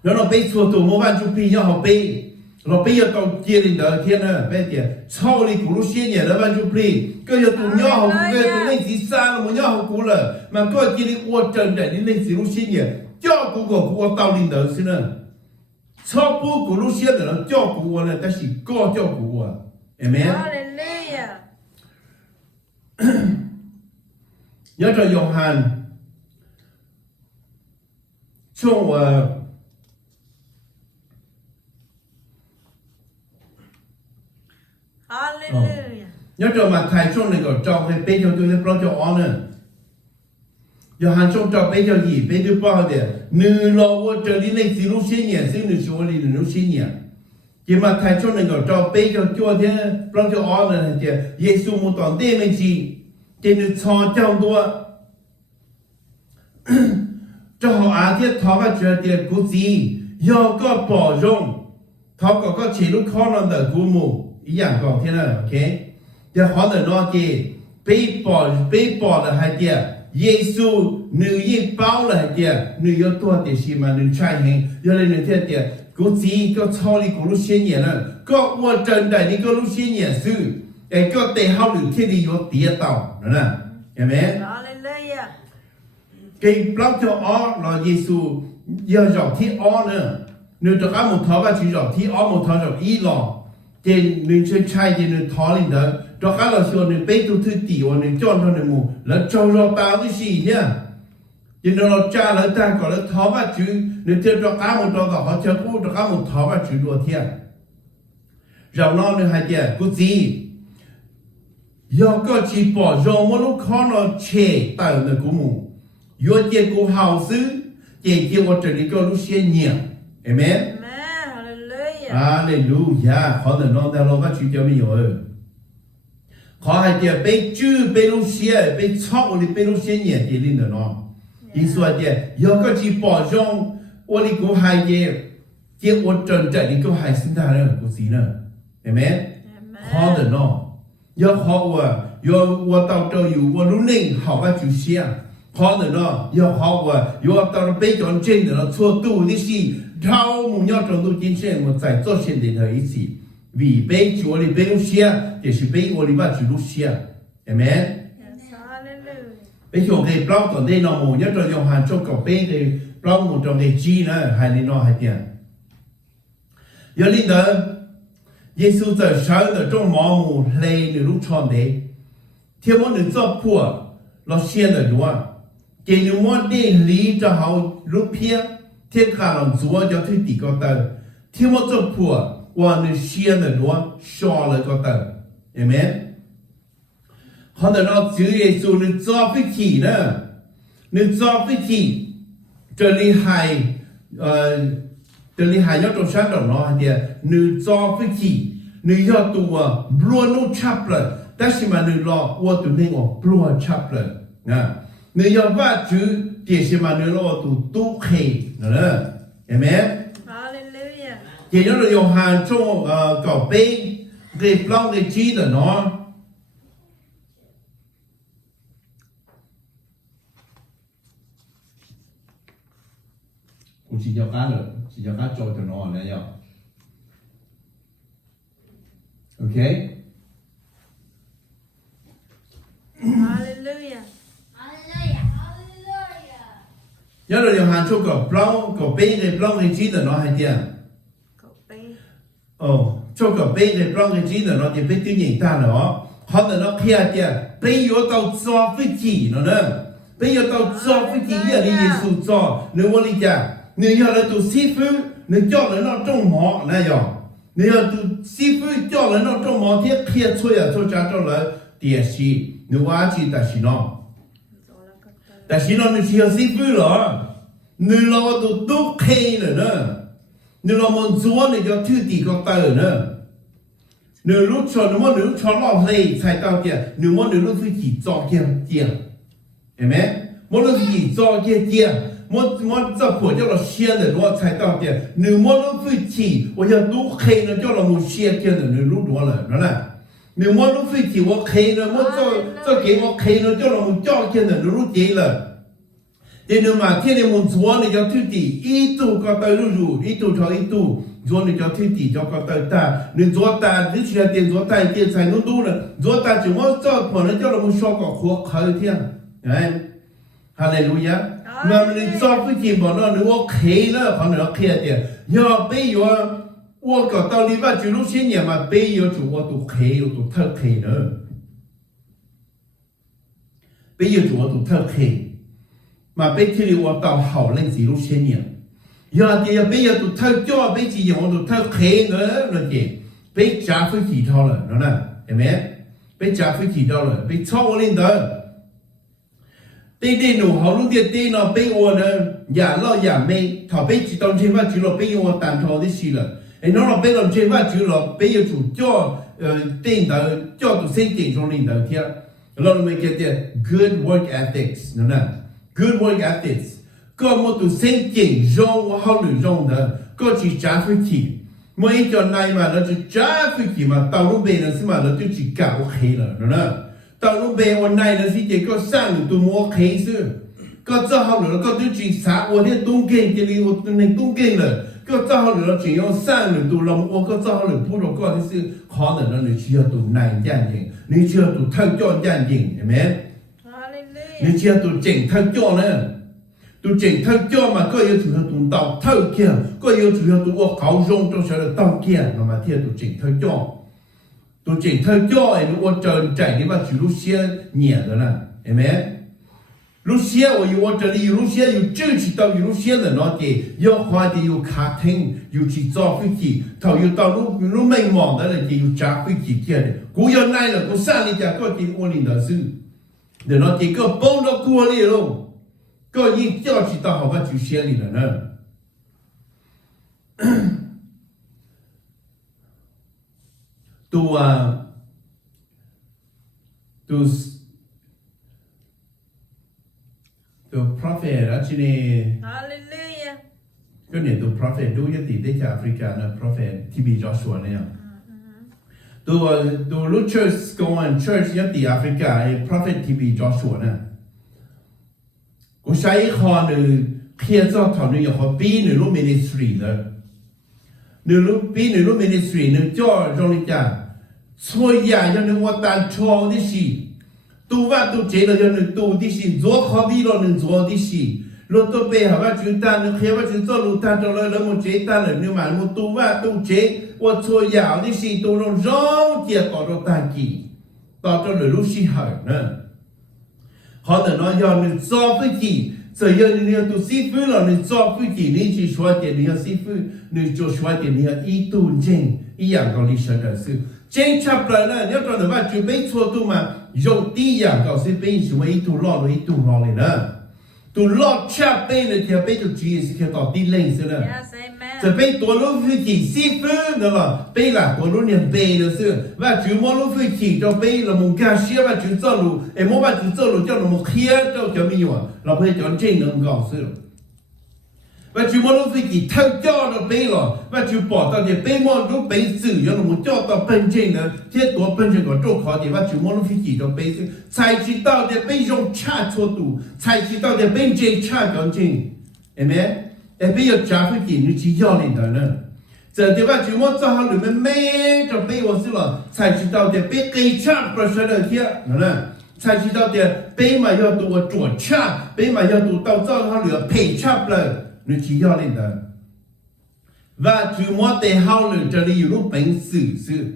然后被错多么万就比较好背，然后背要到接领导天呢，别的超的古路线也了万就背，个要多鸟好，个要那些山了么鸟好古了，嘛个接的我真的的那些路线也教古个我到领导是呢。超不古路线的人照顾我呢，但是高照顾我，amen。 Hallelujah. 要着约翰，从我，Hallelujah. 要着马太从那个教会背着对的不叫安呢。约翰从教背着一背着包的，你老我这里那几路线年，是你说的那路线年。也马太从那个教背着教的不叫安呢，的耶稣没当对面去，给你超讲多。这好阿爹他个觉得估计要个包容，他个前路可能的父母一样讲天了 ，OK？ 也好的那个被包的还的。耶稣你一包了的，你要多的是嘛？你产行，要来你这的，估计个操的咕噜些年了，个我真的你个路些年数，哎，个对好路天里有跌倒，呢，有没？ Hallelujah. 给不叫阿老耶稣要绕天阿呢，你这个木头个去绕天阿木头绕一浪，给你去拆的你讨里头。这还老说你背都推地我你叫他的木，那照着包的是呢，你那老家了单个了淘把住，你这这干木找到好像我这干木淘把住多天，然后呢还的估计要个去把让我们看到车到那个木，要结果好事，结果我这里个路线年，amen。 Amen. Hallelujah. 哈利路亚，好的，让他老板去叫没有。เขาให้เดียไปจื้อไปรู้เสียไปชอบอะไรไปรู้เสียเนี่ยเดียลินเนาะอีส่วนเดียยอก็จีปอจงวันนี้กูให้เดียเดียอดจนใจนี่กูให้สิ่งใดเลยกูสิเนาะเห็นไหมเขาเดินเนาะยอเขาว่ายอว่าตอนเจ้าอยู่ว่ารู้หนึ่งเขาก็จูเสียเขาเดินเนาะยอเขาว่ายอตอนไปจนเจนเนาะชั่วตู้นี่สิเรามุ่งยอจนตู้จริงเช่นมันใจ做现在的一起vì被主里被路线，就是被我里把主路线，amen。 Yes. Hallelujah. 被叫给包到那那么，一种用汉做个被的包么种的鸡呢，还里那还点。有领导，耶稣在上的种毛木来你路穿的，天么你做破，老先的多，给你么的离着好路偏，天看了左就推底个的，天么做破。ว่า你先的多少了个等，amen。好的，那主耶稣你造飞机呢？你造飞机，这里还这里还要做啥的呢？的，你造飞机，你要多不弄差了，但是嘛，你老我都那个不差了啊。你要把主，但是嘛，你老都黑了，amen。 Thì nó là dùng hàng trong cỏ bê Gây plong gây chi là nó Cũng chỉ cho cá rồi Chỉ cho cá trôi cho nó này nhá OK？ Hallelujah. 因為你行出個 blanc 個杯嘅 blanc 嘅紙呢，係點？ Cậu bé. 哦，出個杯嘅 blanc 嘅紙呢，就俾啲人睇咯，可能呢睇點，杯要到做飛機呢，杯要到做飛機，要你耶穌做，你我理解，你要來讀師傅，你叫人那種毛那樣，你要讀師傅叫人那種毛，啲睇出呀，出家做來電視，你話知但是呢？ 但是呢，你只有師傅了，你老都開了呢，你老們做你就土地個到呢，你路穿你路穿老累才到點，你路飛機早點點，係咪？我路飛機早點點，我這破叫做先的路才到點，你路飛機我要都開了叫做我先點的，你路多了，是吧？ 你摸路飛機我開了，我這給我開了，叫我叫見的路給了。但你嘛，天天我做你叫土地，一度搞到入，一度朝一度，做你叫土地叫搞到大，你做大，你去點做大點才能多了，做大就我做可能叫我們小個活好一點，哎，哈利路亞。那麼你做飛機嘛，那你我開了，可能要開點，要被要。 我搞到禮拜幾六些年嘛，北有主我都開，我都特開呢。北有主我都特開，嘛北天裡我到好冷幾六些年，有啲北有都特叫北幾年我都特開呢，那啲北加飛機套了，喏呢，係咪？北加飛機套了，北超我領導。對喏，好路啲對喏，北我呢，也老也美，頭北幾當天發覺了，北我單頭的事了。 哎，那老北老這塊就老北有主叫領導叫做聖經中領導聽，老你們講的 good work ethics，喏呢 good work ethics，個麼都聖經用我好嚟用的，個是加飛機，我一叫奶嘛，那就加飛機嘛，到路邊那是嘛，那就只搞我黑了，喏呢，到路邊我奶那是這個山路都摸黑是，個做好了，個就只啥，我的東京這裡我那東京了。 個做好了，只要3人都讓我個做好了，不如個的是可能你需要讀難眼睛，你需要讀特教眼睛，係咪？你需要讀正特教呢？讀正特教嘛，個要主要讀到特教，個要主要讀我高中都學了到教，那麼聽讀正特教，讀正特教誒，我就在你嘛記錄些年的呢，係咪？ 路線我這裡有路線有正式到有路線的那點，要花的有卡亭，有去造飛機，頭有到路美忙的那點有加飛機貼的，古要來了，古山裡家個點我領導是，的那點個幫到過嚟咯，個一叫去到好吧就線裡了呢，都啊，都是。 तो prophet actually Hallelujah. cái này tôi prophet đối với tỷ tế Africa là prophet TB Joshua này tôi lúc church công an church với tỷ Africa prophet TB Joshua này có sai họ nữ kia cho thằng nữ họ bi nữ lúc ministry đó nữ lúc bi nữ lúc ministry nữ cho trong lịch trả xôi nhà cho nữ mua tàn cho đi xí tu va tu chế là cho nên tu đi xí做好比了能做的西，若都背好吧就单能黑吧就做路单做了那么简单了，你嘛么tu va tu chế，我做要的西都用肉接到到单机，到这里路西好呢，好的呢要你做飞机，这要你要读师傅了，你做飞机你去说的你要师傅，你就说的你要一度正一样高历史的是。 正差不多呢，要做的话就被错度嘛，用第样搞是被什么一度落了一度落的呢，都落差被了条被就直接是条到底冷是呢， Yes, amen. 这被多路飞机师傅的了，被了多路年被的是，话就莫路飞机就被了么干些话就走路，哎莫话就走路叫那么开就叫没有啊，老婆叫真能搞是了。 và chú muốn lúc phải chỉ theo cho nó bé rồi và chú bỏ tao thì bé mòn lúc bé xử cho nó muốn cho tao bên trên nữa thiết tổ bên trên có chỗ khó thì và chú muốn lúc phải chỉ cho bé xử sai chỉ tao thì bé dùng cha cho tụ sai chỉ tao thì bên trên cha còn trên em bé em bây giờ cha phải chỉ như chỉ do lên đó nữa 这对吧？就我早上你们每着背我是了，才知道的背给唱不是的天，才知道的背嘛要读我左唱，背嘛要读到早上了配唱了，你只要领的。và chú mua tê hao lửa cho đi lúc bánh xử sự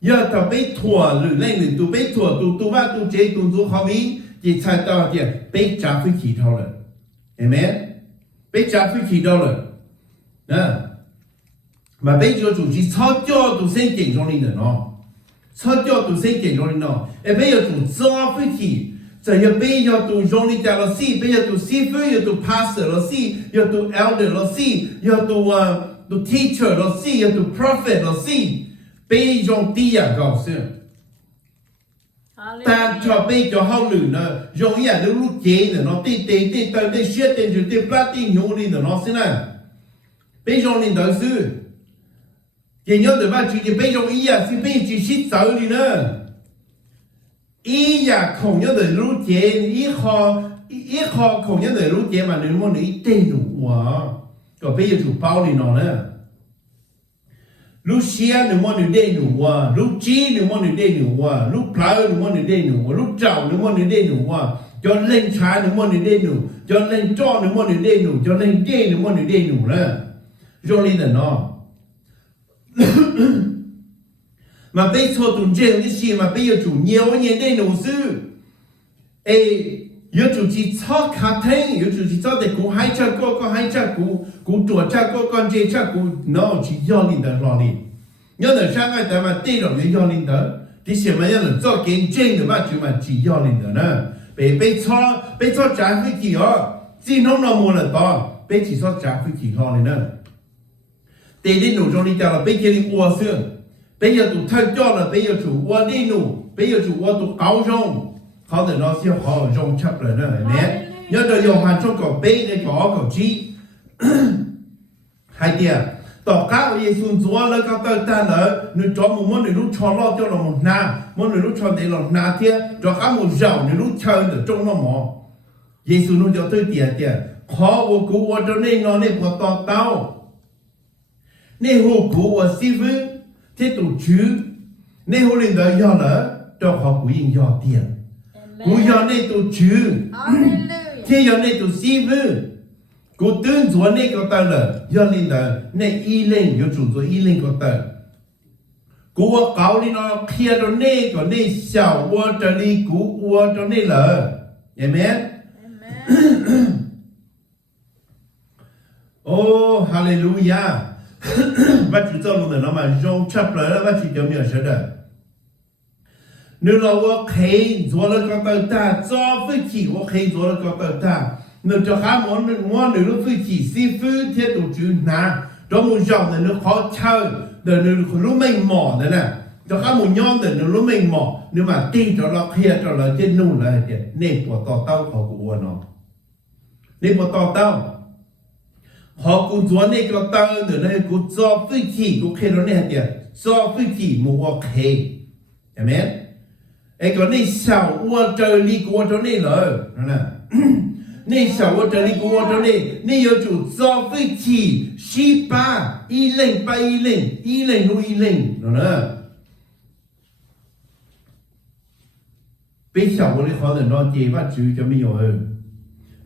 giờ tao bế thua lửa lên lửa tụ bế thua tụ ba tụ chế tụ tụ khó bí thì sai tao thì bế trả phí khí thao lửa amen bế trả phí khí thao lửa mà bế cho chủ chỉ sao cho tụ sinh kiện trong linh nữa nó sao cho tụ sinh kiện trong linh nó bế giờ tụ cho phí khí giờ giờ bây giờ tụ trong linh ta là si bây giờ tụ si phí giờ tụ pastor là si giờ tụ elder là si giờ tụ tụ teacher là si giờ tụ prophet là si bây giờ tia gạo xưa ta cho bây giờ hao lử nữa dùng ý là lúc chế nữa nó tê tê shit tê tê plati nhung đi nữa nó xí này bây giờ linh đó xưa chỉ nhớ được ba chỉ bây giờ ý là xí bây chỉ shit sợ đi nữa ý là không nhớ được lúc chế ý khó không nhớ được lúc chế mà nếu mà ý tên đủ quá còn bây giờ chủ bao đi nó nữa lúc xia nếu mà nếu đây đủ quá lúc chi nếu mà nếu đây đủ quá lúc plao nếu mà nếu đây đủ quá lúc trào nếu mà nếu đây đủ quá cho lên trái nếu mà nếu đây đủ cho lên cho nếu mà nếu đây đủ cho lên đây nếu mà nếu đây đủ nữa rồi lên là nó mà bây giờ tụi trẻ cái gì mà bây giờ chủ nhiều nhân đây đủ sư giờ chủ chỉ cho cá thinh giờ chủ chỉ cho để cụ hai cha có hai cha cụ chuột cha có con dê cha cụ nó chỉ do linh đó lo đi nhớ là sang ngày mà tê rồi mới do linh đó thì xem mà nhớ là cho kiến trên được mà chỉ do linh đó nè bây cho trả phí kỳ họ chỉ không nó mua là to bây chỉ cho trả phí kỳ họ này nè tê đi nụ trong đi chào là bây giờ đi qua xưa bây giờ tụ thay cho là bây giờ chủ qua đi nụ bây giờ chủ qua tụ cáo rongเขาแต่เราเสียเขาจงชับเลยนะเนี่ยยอดโยฮันชอบกับเป้ในก่อกับจีให้เดียต่อข้าวเยซูจัวแล้วก็เติร์ตันเลยนึกจอมุมมันนึกรู้ชอนรอบเจ้าเราหมดนามันนึกรู้ชอนเดี๋ยวเราหนาเทียจอข้าวหมดเจ้านึกรู้เชิญเดี๋ยวจงเราหมอเยซูนึกจะตื้อเดียเดียขอว่ากูว่าจะเนี่ยนอนเนี่ยปวดต่อเต้าเนี่ยหูกูว่าซีฟื้นที่ตุ่ชื้อเนี่ยหูลินเดียยอดเลยจอขอกูยิงยอดเดียกูยอมในตัวชื่อที่ยอมในตัวซีฟูกูตื่นตัวในก็ตายเลยยอมในตัวในอีเล่งยอมตัวอีเล่งก็ตายกูว่าเก่านี่เนาะเคลียร์ตัวนี้ก็ในเช้าว่าจะนี่กูว่าตัวนี้เลยเห็นไหมโอ้ฮาเลลูยาว่าจุดจบลงเนี่ยเรามาจงชับเลยแล้วว่าจุดจะมีอะไรเด้อnếu là我可做了个到大，做飞机我可以做了个到大，那就喊我那飞机师傅贴都就拿，这么让的那好炒的那路没毛的呢，就喊我养的那路没毛，你嘛对着了贴着了就弄了的，你不到刀好过呢，你不到刀，好过做那个刀的那个做飞机，我看到那点做飞机我可以，对没？cái này sao qua trời đi qua chỗ này rồi nè này sao qua trời đi qua chỗ này này giờ chủ do với chỉ si ba y lên nu y lên rồi nè bây giờ我哋可能攞嘢乜住就咩樣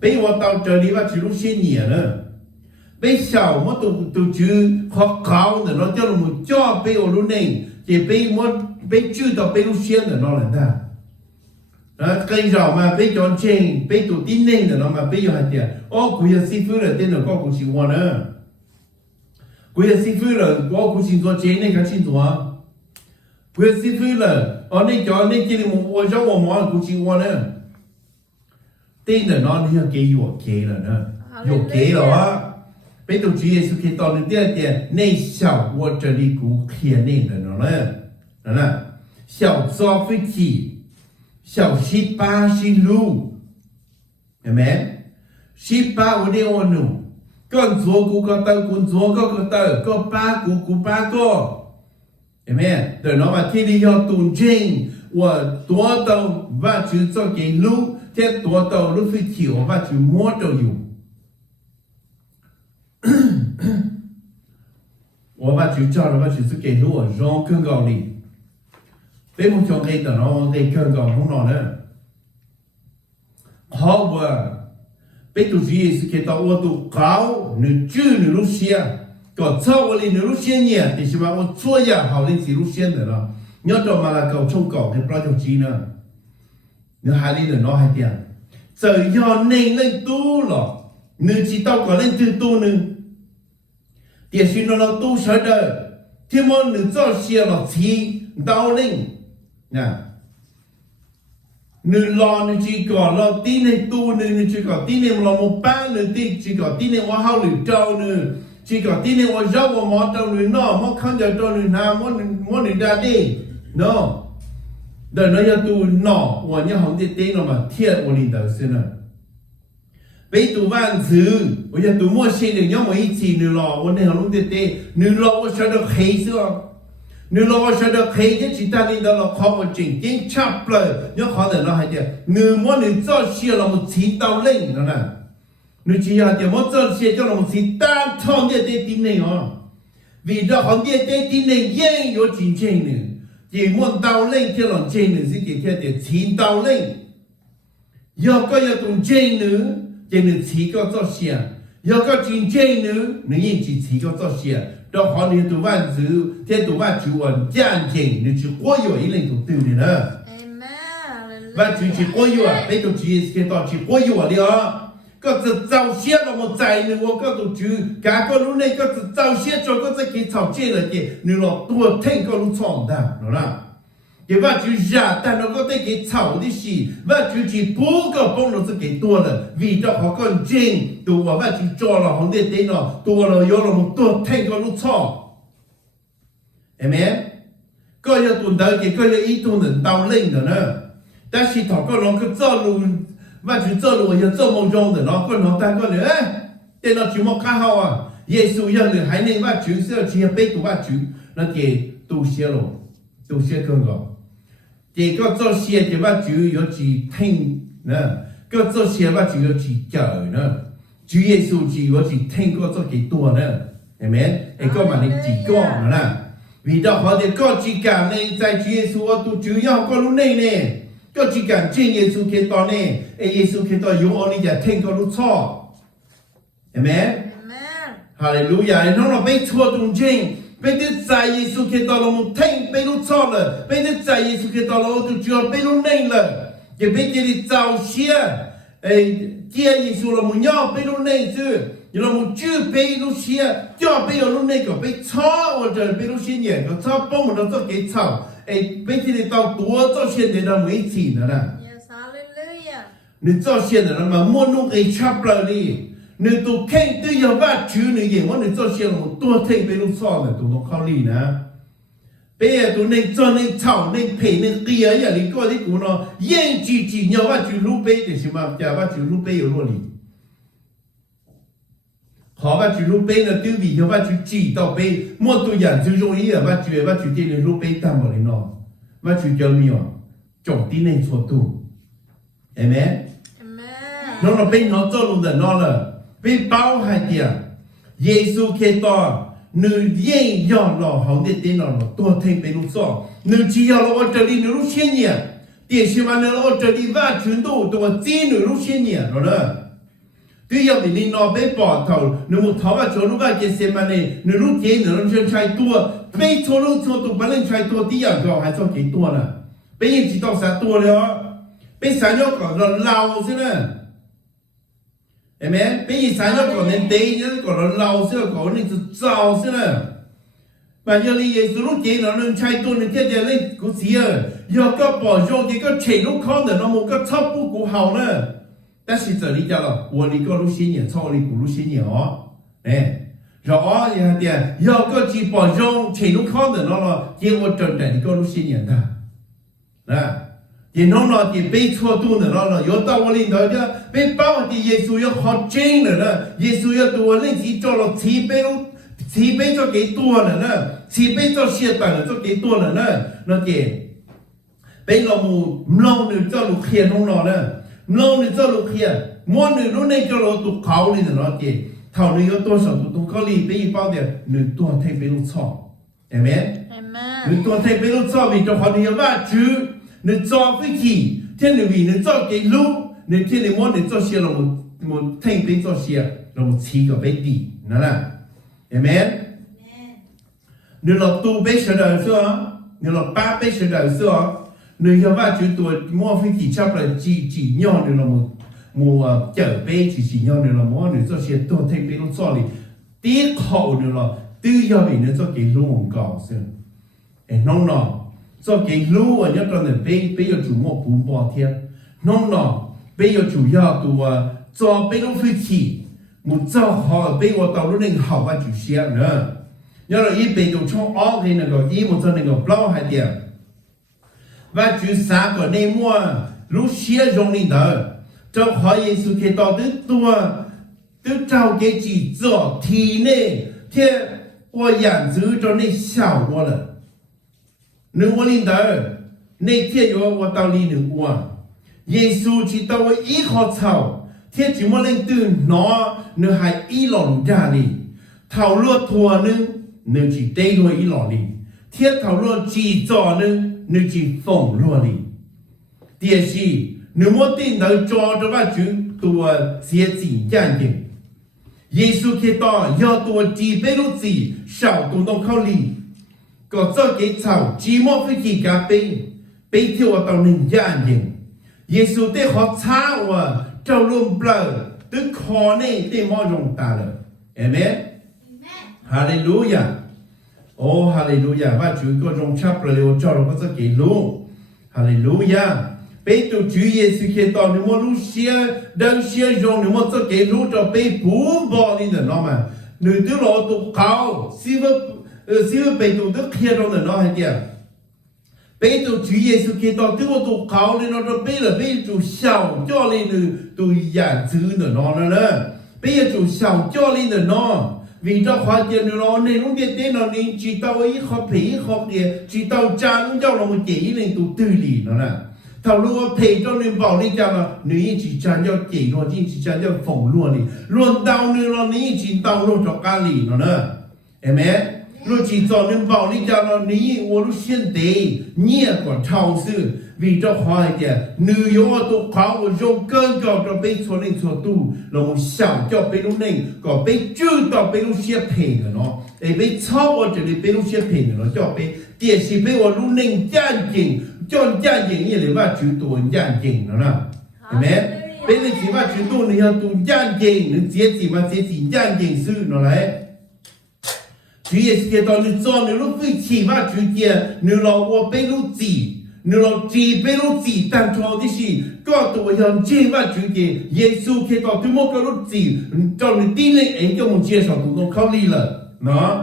bây giờ到trời đi乜住lúc xin nhiều nữa bây giờ我都住學考呢nó cho nó cho bây giờ lúc này thì bây bây chưa到bây lúc xin nữa nó là ta cây rau mà bây chọn chênh bây tụ tin nên nữa nó mà bây giờ hạt tiền ô quý sĩ phu là tên là có quý sĩ quan nữa quý sĩ phu là có quý sĩ做chênh này cái chênh做quý sĩ phu là ở đây chọn này chỉ một ô trong một món quý sĩ quan nữa tên là nó đi cái yếu kế là nữa yếu kế rồi bây tụ chỉ Giêsu khi tao lên tiền này sao我这里股偏内的呢呢小做飞机小18是路เห็นไหม18วันนี้วันหนูก่อน做กูก็เตอกู做ก็เตอก็ป้ากูป้าก็เห็นไหมเดี๋ยวน้องมาที่นี่要ตุนจริงว่าตัวเตาว่าจะ做给路ที่ตัวเตา路飞机我ว่าจะ摸着อยู่我把主叫了，把主是给路，让更高里。被我讲给的，然后给更高红了呢。好吧，被主耶稣给到我都高，你住你路线，搞操我哩你路线呢，但是话我做呀好哩是路线的了。你要到马拉搞冲搞，你不要着急呢。你还哩呢，哪还点？只要你能多了，你知道个能最多呢。แต่สิ่งเราตู้เฉยๆที่มันหนึ่งเจ้าเชียร์เราทีดาวลิงนะหนึ่งรอหนึ่งจีก่อนเราตีในตู้หนึ่งจีก่อนตีในเราหมู่บ้านหนึ่งตีจีก่อนตีในว่าเฮาหรือเจ้าหนึ่งจีก่อนตีในว่าเจ้าว่าหมอเจ้าหนึ่งน้อหมอขันเจ้าเจ้าหนึ่งนาหมอหนึ่งดาดีเนาะเดี๋ยวเราจะดูน้อวันนี้ของที่ตีเรามาเทียบวันนี้เดี๋ยวสินะ被读万字，我要读莫些人，要么一起你了，我那行弄的对，你了我晓得黑是吧？你了我晓得黑的，其他领导了考不进，经差不了，要考的那还点，你莫你早些了，我提到零了呢，你只要点我早些叫了我提单场的在顶内哦，为了行业在顶内也有竞争呢，也莫到零叫人争呢，是给他的提到零，要个要动争呢。cho nên chỉ có cho xe, do có chiến tranh nữa, nếu như chỉ có cho xe, đó họ nên tụi bạn giữ, thế tụi bạn chủ ẩn gian trình, nếu chỉ có yêu ý lên tụi từ này nữa, và chỉ có yêu à, bây tụi chỉ cái đó chỉ có yêu à đi à, có sự giàu xe là một trái nữa, có tụi chú, cả con lúc này có sự giàu xe cho có cái thảo chế là gì, nếu là tua thành có lúc chọn đam, đó là. Thì và chú giả ta nó có thể cái thảo đi xì và chú chỉ bố có bông nó sẽ cái tua là vì đó họ còn chênh tù và chú cho là họ đến nó tua là yếu là một tua thành có lúc chọn amen có yếu tuần tới cái có yếu ý tuần đến đau linh rồi nữa ta chỉ thọ có nó cứ cho luôn và chú cho luôn yếu cho mong trong rồi nó có nó ta có nữa thế nó chú một khá hào à Giêsu dân được hãy nên và chú sẽ chỉ biết tụ và chú nó kể tụ xe rồi tụ xe cơn gọi thì có cho xe thì bác chủ yếu chỉ thanh nữa có cho xe bác chủ yếu chỉ chở nữa Chúa Giêsu chỉ yếu chỉ thanh có cho cái tua nữa amen ấy có mà nên chỉ có nữa nè vì đó họ thì có chỉ cảm nên tại Chúa Giêsu tu chủ yếu có lúc này nè có chỉ cảm trên Giêsu cái to nè ấy Giêsu cái to yếu ông ấy thanh có lúc cho amen hallelujah nó là biết thua tung trên bây giờ tại Giêsu Kitô là một thanh bây lúc cho là bây giờ tại Giêsu Kitô là một chúa bây lúc này là cái bây giờ thì giàu xia kia Giêsu là một nhau bây lúc này chứ là một chữ bây lúc xia cho bây lúc này có bây cho hoặc者bây lúc xia nhẹ có cho bông một nó cho cái chảo bây giờ thì tao tua cho xia để nó mới chỉ nữa nè nếu cho xia nữa mà mua nông cái chắp lại đi nếu tụi khen tôi giờ bắt chữ nếu gì mà nếu cho xe một tua thêm về lúc sau này tụi nó khó lý nè bây giờ tụi nên cho nên thảo nên phê nên kia vậy thì có cái của nó yên chỉ nhau bắt chữ lúc bây thì xem mà chả bắt chữ lúc bây ở luôn đi họ bắt chữ lúc bây là tiêu vì nhau bắt chữ chỉ到bây mỗi tụi nhận chữ容易啊bắt chữ tên là lúc bây tam vào nó bắt chữ cho mình trọng tin nên số tu amen nó là bây nó cho luôn là nó là bây bao hai tiền Giêsu Kitô nữ yên dọn lò hỏng để tên nó tua thêm bên lúc sau nữ chỉ要了这里nữ lúc xuyên nhỉ tiền xem mà nữ这里và chuyển đồ tua chỉ nữ lúc xuyên nhỉ rồi đó tuy nhiên thì nó bây bỏ thầu nữ một thầu và chỗ lúc và cái xem mà này nữ lúc kia nữ lúc xuyên trái tua bây chỗ lúc chỗ tụ bán lên trái tua tí à cho hay cho cái tua nè bây giờ chỉ tao sáng tua rồi bây sáng nhóc còn là lao thế nè amen bây giờ sáng nhóc còn nên tí nhá còn là lao thế còn nên giàu thế nè và giờ đi Giêsu lúc kia nó nên trái tua nên tiếp theo lên cũng xí à giờ có bỏ vô thì có chạy lúc con để nó một cái thấp bút của hậu nè但是这里讲了，我那个路线呢，操你古路线呢哦，哎，rõ như thế giờ có chỉ bỏ rong thì lúc khó để nó là chỉ có trần đại có lúc xin nhận ta, nè, thì nó là thì bị thua tu nữa nó là yếu tao lên đó chứ, bị bao thì Giêsu yếu học chính nữa nè, Giêsu yếu tu lên chỉ cho nó chỉ bị cho cái tu nữa nè, chỉ bị cho xe tải cho cái tu nữa nè, nó kì, bị nó mù lâu nữa cho lúc kia nó nè. Lâu nữa cho lúc kia, mỗi người lúc này cho nó tụ khẩu đi rồi nó kì, thảo nữ có tua sầu tụ có lì bây bao tiền nữ tua thay bây lúc chọn amen nữ Amen. tua thay bây lúc chọn vì trong họ nữ va chứ nữ cho với kỳ thiên nữ vì nữ cho cái lúc nữ thiên nữ muốn nữ cho xe là một thay bây cho xe là một chỉ có bây đi nè là amen nữ là tu bây giờ đời xưa nữ là ba bây giờ đời xưa nữ hiểu va chứ tuổi mua với kỳ chấp là chỉ nhau nữ là một chở bê chỉ nhau nữa là mỗi người cho xe tôi thấy bê lúc cho đi tiếc hậu nữa là tư do vì nó cho cái luôn搞是弄了做给路啊，要当然被要主我不包天，弄了被要主要多做被路飞起，冇做好被我道路能好吧就些呢，要了一被就从二的那个一冇做那个不还点，ว่าจุ3個ในมัวรู้เสียตรงนี้เด้อเจ้าขอเยซูคริสต์ต่อตัวเจ้าเกจิ做体内天我养殖着那小我了นึกว่าลินเด้อในเที่ยวว่าตาลีนึกว่าเยซูที่ตัวอีขอเช่าเที่ยวจิมาเล่นตื่นหนอเนื้อหายอีหลอนจาลีเท่าลวดทัวนึงเนื้อจีเต้ด้วยอีหลอนลีเที่ยวเท่าลวดจีจ่อนึงเนื้อจีฝ่งลวดลีเดี๋ยวสิเนื้อมัวตินเดินจอจะว่าจุดตัวเสียจริงจังจริงเยซูคริสต์ยอตัวจีเปรุจีชาวตัวต้องเข้าลีก็เจ้าเกศเช่าจีมอฟิกิกาไปเที่ยวตอนหนึ่งย่านยิงเยซูได้ขอท้าว่าเจ้าลุ่มเปล่าตึกคอเนี่ยได้มอจงตาเลยเอเมนฮาเลลูยาโอ้ฮาเลลูยาว่าจุดก็จงชับเร็วเจ้าเราก็จะเกรู้ฮาเลลูยาไปตัวจุเยซูคริสต์ตอนนี้มอรู้เสียดังเสียจงนี่มอจะเกรู้จะไปปูบอลนี่เนาะมันหนึ่งตัวเราตัวเขาสิว่าไปตัวตึกเขียนตรงนั้นเนาะให้เดียวไปตัว主耶稣基督对我ตัวเขาเนี่ยเราจะไปเลยไปตัว小教练呢ตัว养殖呢เนาะนะไปตัว小教练呢เนาะvì cho khóa tiền nó nên lúc điện tên nó nên chỉ tao ấy khó phí khó tiền chỉ tao cha lúc cho nó một chỉ nên tụ tư lì nó nè thầu lúc phí cho nên bảo đi cho nó nếu chỉ cha cho chỉ nó chỉ cha cho phỏng luôn đi luôn tao nên nó nếu chỉ tao luôn cho cá lì nó nè amen lúc chỉ cho nên bảo đi cho nó nếu我lúc现在你còn超市vì cho khóa tiền nếu có tụ khóa của dùng cơn cho bây cho nên cho tu là một小叫bây lúc này có bây chưa到bây lúc xếp phê nữa nó để bây超ở这里bây lúc xếp phê nữa nó cho bây tiền sĩ bây ở lúc này gian chỉnh cho gian chỉnh như làว่า chữ tu gian chỉnh nó nè amen bây giờ chỉว่า chữ tu này tu gian chỉnh nó chế chỉ gian chỉnh sư nó đấy主耶稣基督你做你路费起码主节你老我被路记你老记被路记当初的是个ตัว样接ว่า主节耶稣基督对我个路记叫你第一人叫我介绍都弄考虑了เนาะ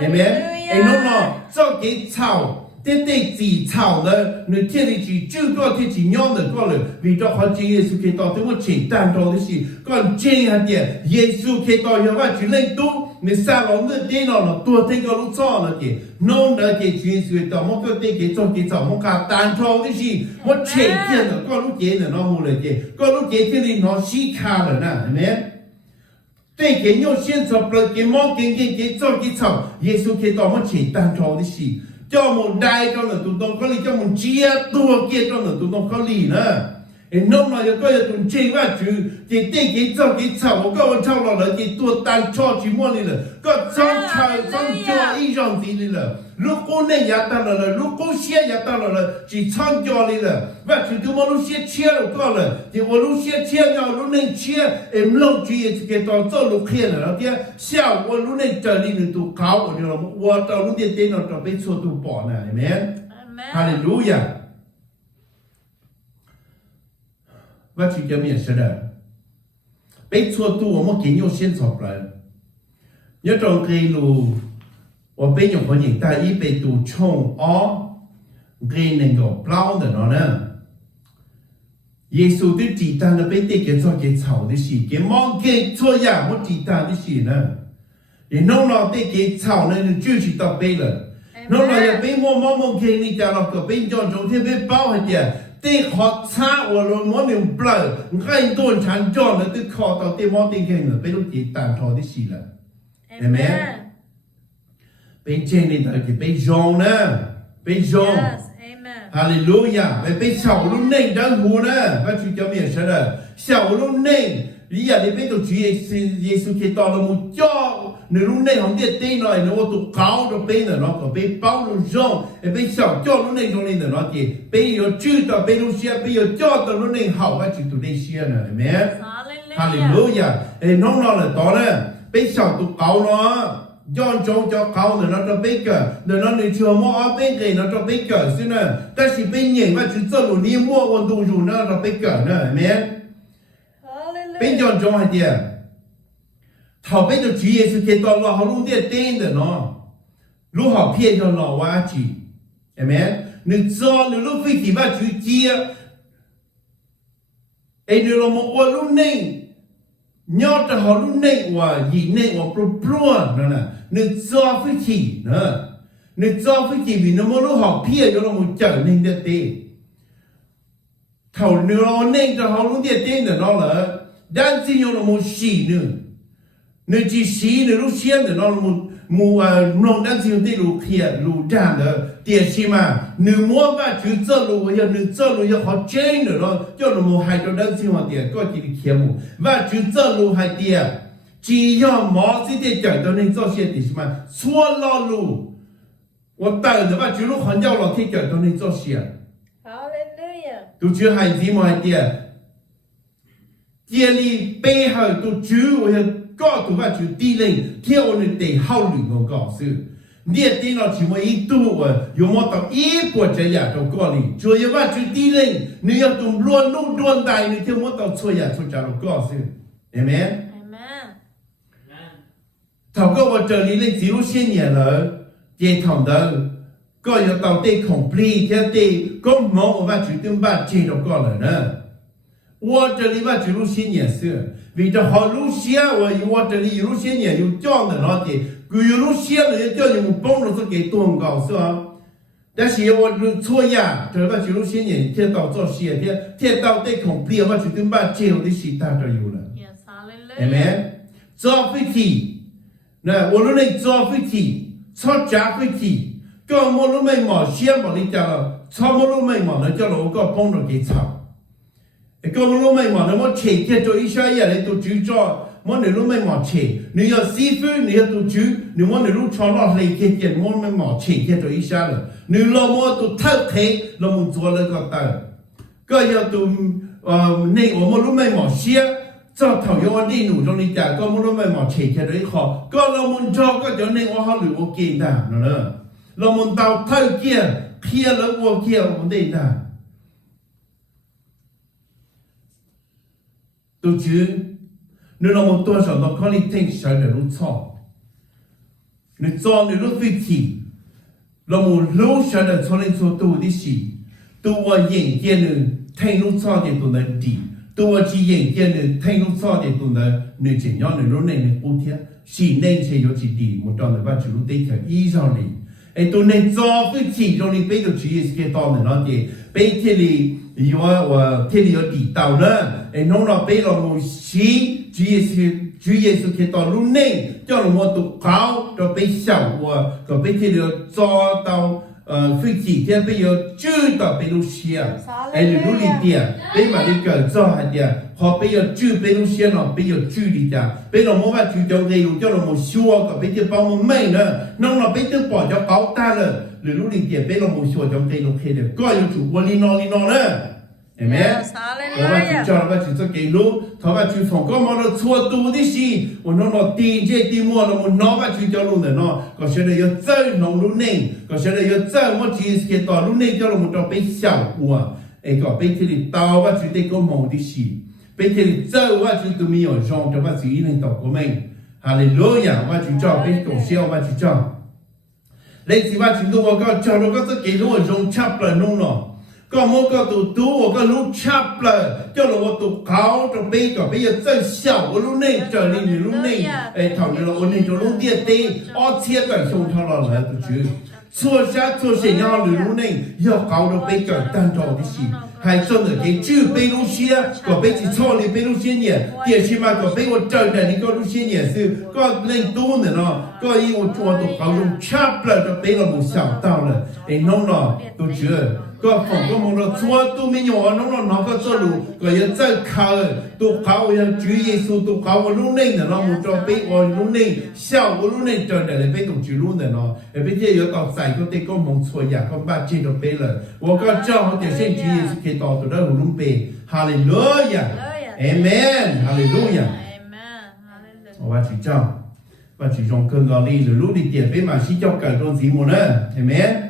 amen ไอ้น้องๆ做给草对自草的你天里去就多天去鸟的过来为咗好主耶稣基督对我简单做的是讲这样的耶稣基督要ว่า主领导你沙龙的电脑了，多听个路错了的，弄的给全水到我个电给做给找我家单操的是，我前天的个路节的那么了的，个路节天里拿西卡了呢，对没？对给要先做不给毛给做给炒，耶稣给到我前单操的是，叫我带着了都当可里，叫我接多给着了都当可里呢。弄了有个有种这话主，给对给做给炒，我个我炒了了，给多单炒去么里了，个炒叫一样子里了。如果那也到了，如果些也到了，只炒叫里了，我就对我路些切了个了，就我路些切了，路能切，路主也是给到做路开了，然后下我路能这里能都搞我了，我到路的电脑这被错都饱呢，阿门，哈利路亚。ว่าที่จะมีเสด็จไปทั่วตัวมันกินอยู่เส้นสอบเลยยศตรงกีรูว่าเป็นอย่างคนหญิงตายอีไปตูช่องอ๋อกีหนึ่งก็เปล่าเดี๋ยวนะเยซูที่จีตาเนี่ยไปติดกับเจ้าที่สิเกี่ยมองเกี่ยชั่วอย่างมันจีตาที่สินะเดี๋ยวน้องเราติดกับเจ้าเนี่ยจื้อจีตาไปเลยน้องเราอย่าไปมัวเกี่ยนี่จะเราก็เป็นจอนจงที่ไปเป้าให้เดีย ตีขอช้าว่าเราหมอหนึ่งเปล่าใครโดนฉันจอดแล้วตีขอต่อตีหมอตีแข่งเนี่ยไปลูกจีตามทอที่สี่ละ Amen. เป็นเจนในตาจีไปยองนะไปยอง Yes. Amen. 哈利路亚！ไป小路内当湖呢，我去叫咩事了？小路内，你呀，你别都主耶稣基督了木教，你路内行啲地来，你我都搞到边的那个，被包路上，被小教路内中的那啲，被有知道，被路些，被有教到路内好，我去做那些呢，係咪？哈利路 Hallelujah. 亞！น้องๆเลยตอนนั้น被小都搞了。ย้อนจงจะเขาเนี่ยเราจะไปเกิดเดี๋ยวเราเนี่ยเชื่อมั่วเป็นเกย์เราจะไปเกิดสินะแต่สิเป็นอย่างว่าจะจะหลุดนี้มั่ววันดูอยู่นะเราไปเกิดนะแม่เป็น Hallelujah. ย้อนจงให้เดียเขาเป็นตัวจีเยสุเกตเราเขารู้เดียเต้นเด้อเนาะรู้เขาเพี้ยนจนเราว่าจีเห็นไหมนึกจอนึกรู้ฟิสิว่าจีเจียไอ้เนี่ยเรามาว่ารู้นิ่งnhớ cho họ lúc này và gì này và pro nữa nè nên do với chị nữa nên do với chị vì nó mới lúc họ pia cho nó một trở nên đẹp tê thầu nó nên cho họ lúc đẹp tê nữa nó là đang xin nó một xì nữa nên chỉ xì nữa lúc xiên nữa nó là một nông đang xin tê lúc kia lúc đàn nữa tiền xì mà nếu mua và chú cho lúc bây giờ nếu cho lúc giờ họ chơi nữa nó cho nó một hai trăm đang xin họ tiền có chỉ kia một và chú cho lúc hai tiền chỉ要毛这点讲到那做些的什么错了路，我等着吧，就路很要老天讲到那做些， Hallelujah. 都只还什么点，这里背后都只我要搞到吧就地灵，天我们得好灵我告诉。你电脑只么一度我有么到一波这样都搞哩，主要吧就地灵，你要动乱路乱带，你听么到错呀错家都告诉，明白？ Amen. 頭嗰我這裡咧少些年了，也同到個要到底 complete 嘅啲，咁冇我話決定把接到過來呢。我這裡話就些年是，為咗好路線，我這裡有些年有講的那啲，佢有路線咧叫你們幫助是給多高是吧？但是我錯呀，就話就些年聽到做些聽到底 complete 我決定把接到的事他就有了。 Yes. Hallelujah. Amen. 做飛機。那我们那做飞机，炒炸飞机，搞我们没毛先把你家了，炒我们没毛那叫我搞帮着给炒，搞我们没毛那么切切做一下也来都煮做，我那路没毛切，你要师傅你要都煮，你我那路炒了来切切，我没毛切切做一下了，你老么都偷开，老么做那个的，个要都那我们路没毛先。cho thầu yo đi nụ trong đi trả có muốn nó mà chỉ cái đấy khó có là muốn cho có cho nên họ lựa ok ta nữa là muốn tàu thay kia là ok vấn đề ta tôi chứ nếu là một tôi sợ nó có lý think sợ là lúc cho nếu cho nếu lúc phi thì là một lúc sợ là cho nên cho tôi đi xí tôiว่าอย่างเงี้ยนึงthay lúc cho thì tôi nói điตัวที่ยังเกี่ยนทั้งลูกซ้อเด็กตัวนั้นในเจียนย้อนในรุ่นในปูเทียสีเน่งเชียร์จีดีหมดตอนนั้นว่าจะรู้ได้แค่อีสานเลยไอ้ตัวในจอฟิจีตรงนี้เป็นตัวที่สเกตตอนนั้นนั่นเองเป็นที่ลีอยู่ว่าที่ลีอยู่ดีเต่านั้นไอ้น้องเราเป็นเราโมชีจีเอสเกตตอนรุ่นในเจ้าเราโมตุเขาเราเป็นเสาว่าก็เป็นที่ลีจอเต่า飞机这边有知道贝鲁西亚，哎，你努力点，别把你个做下点，好别有知贝鲁西亚咯，别有知力点，别让我们去叫你路叫我们说个，别就帮我们买呢，弄了别就把就搞大了，你努力点，别让我们说叫你路开的，各有主我哩喏呢，对没？ Yes. 我们去 Hallelujah. 叫我们去做给路，他们去放个么的错多的事，我弄到地这地么了，我拿我去叫路的喏，个现在要走弄路呢，个现在要走我只是给到路呢，叫我们到被小我，哎个被这里到我去得个梦的事，被这里走我去都没有上，就我自己能到个门，哈利路亚，我去叫被搞笑我去叫，你是我去到我个叫了个这给路我用差不了弄了。ก็มันก็ตัวก็รู้ชับเลยเจ้าเราตัวเขาตัวเป๊ะก็ไปยังเจ้าเสี่ยวรู้เนี่ยเจอนี่รู้เนี่ยไอ้ทำนี่เราวันนี้จะรู้เดียดอ้อเทียกันชงเท่าเราเลยตัวชื่อชัวร์ชัดชัวร์เสียงเรารู้เนี่ยยอเขาเราไปเกิดตั้งใจที่สิ还真的给只背路些，个背起错里背路些年，电视嘛个背我真的你个路些年是个能多的呢，个因我做都好用差不了，背了我想到了，哎弄了都觉得。ก็ผมก็มองเราชัวตัวไม่หยอน้องน้องก็จะรู้ก็ยังจะเขาตัวเขายังจุยเยซูตัวเขาว่ารู้เนี่ยเนาะมันจะไปว่ารู้เนี่ยเช่าว่ารู้เนี่ยจนแต่ไปต้องจุรู้เนี่ยเนาะไอ้ไปเที่ยวต่อใส่ก็เต็ก็มองชัวอยากก็บ้าจีนไปเลยว่าก็เจ้าเขาจะเส้นจุยเยซูเคต่อตัวได้รู้ไปฮาเลลูยาเอเมนฮาเลลูยา Amen. Hallelujah. 我去叫，我去用更高的路的点被马西教改动题目呢，阿门。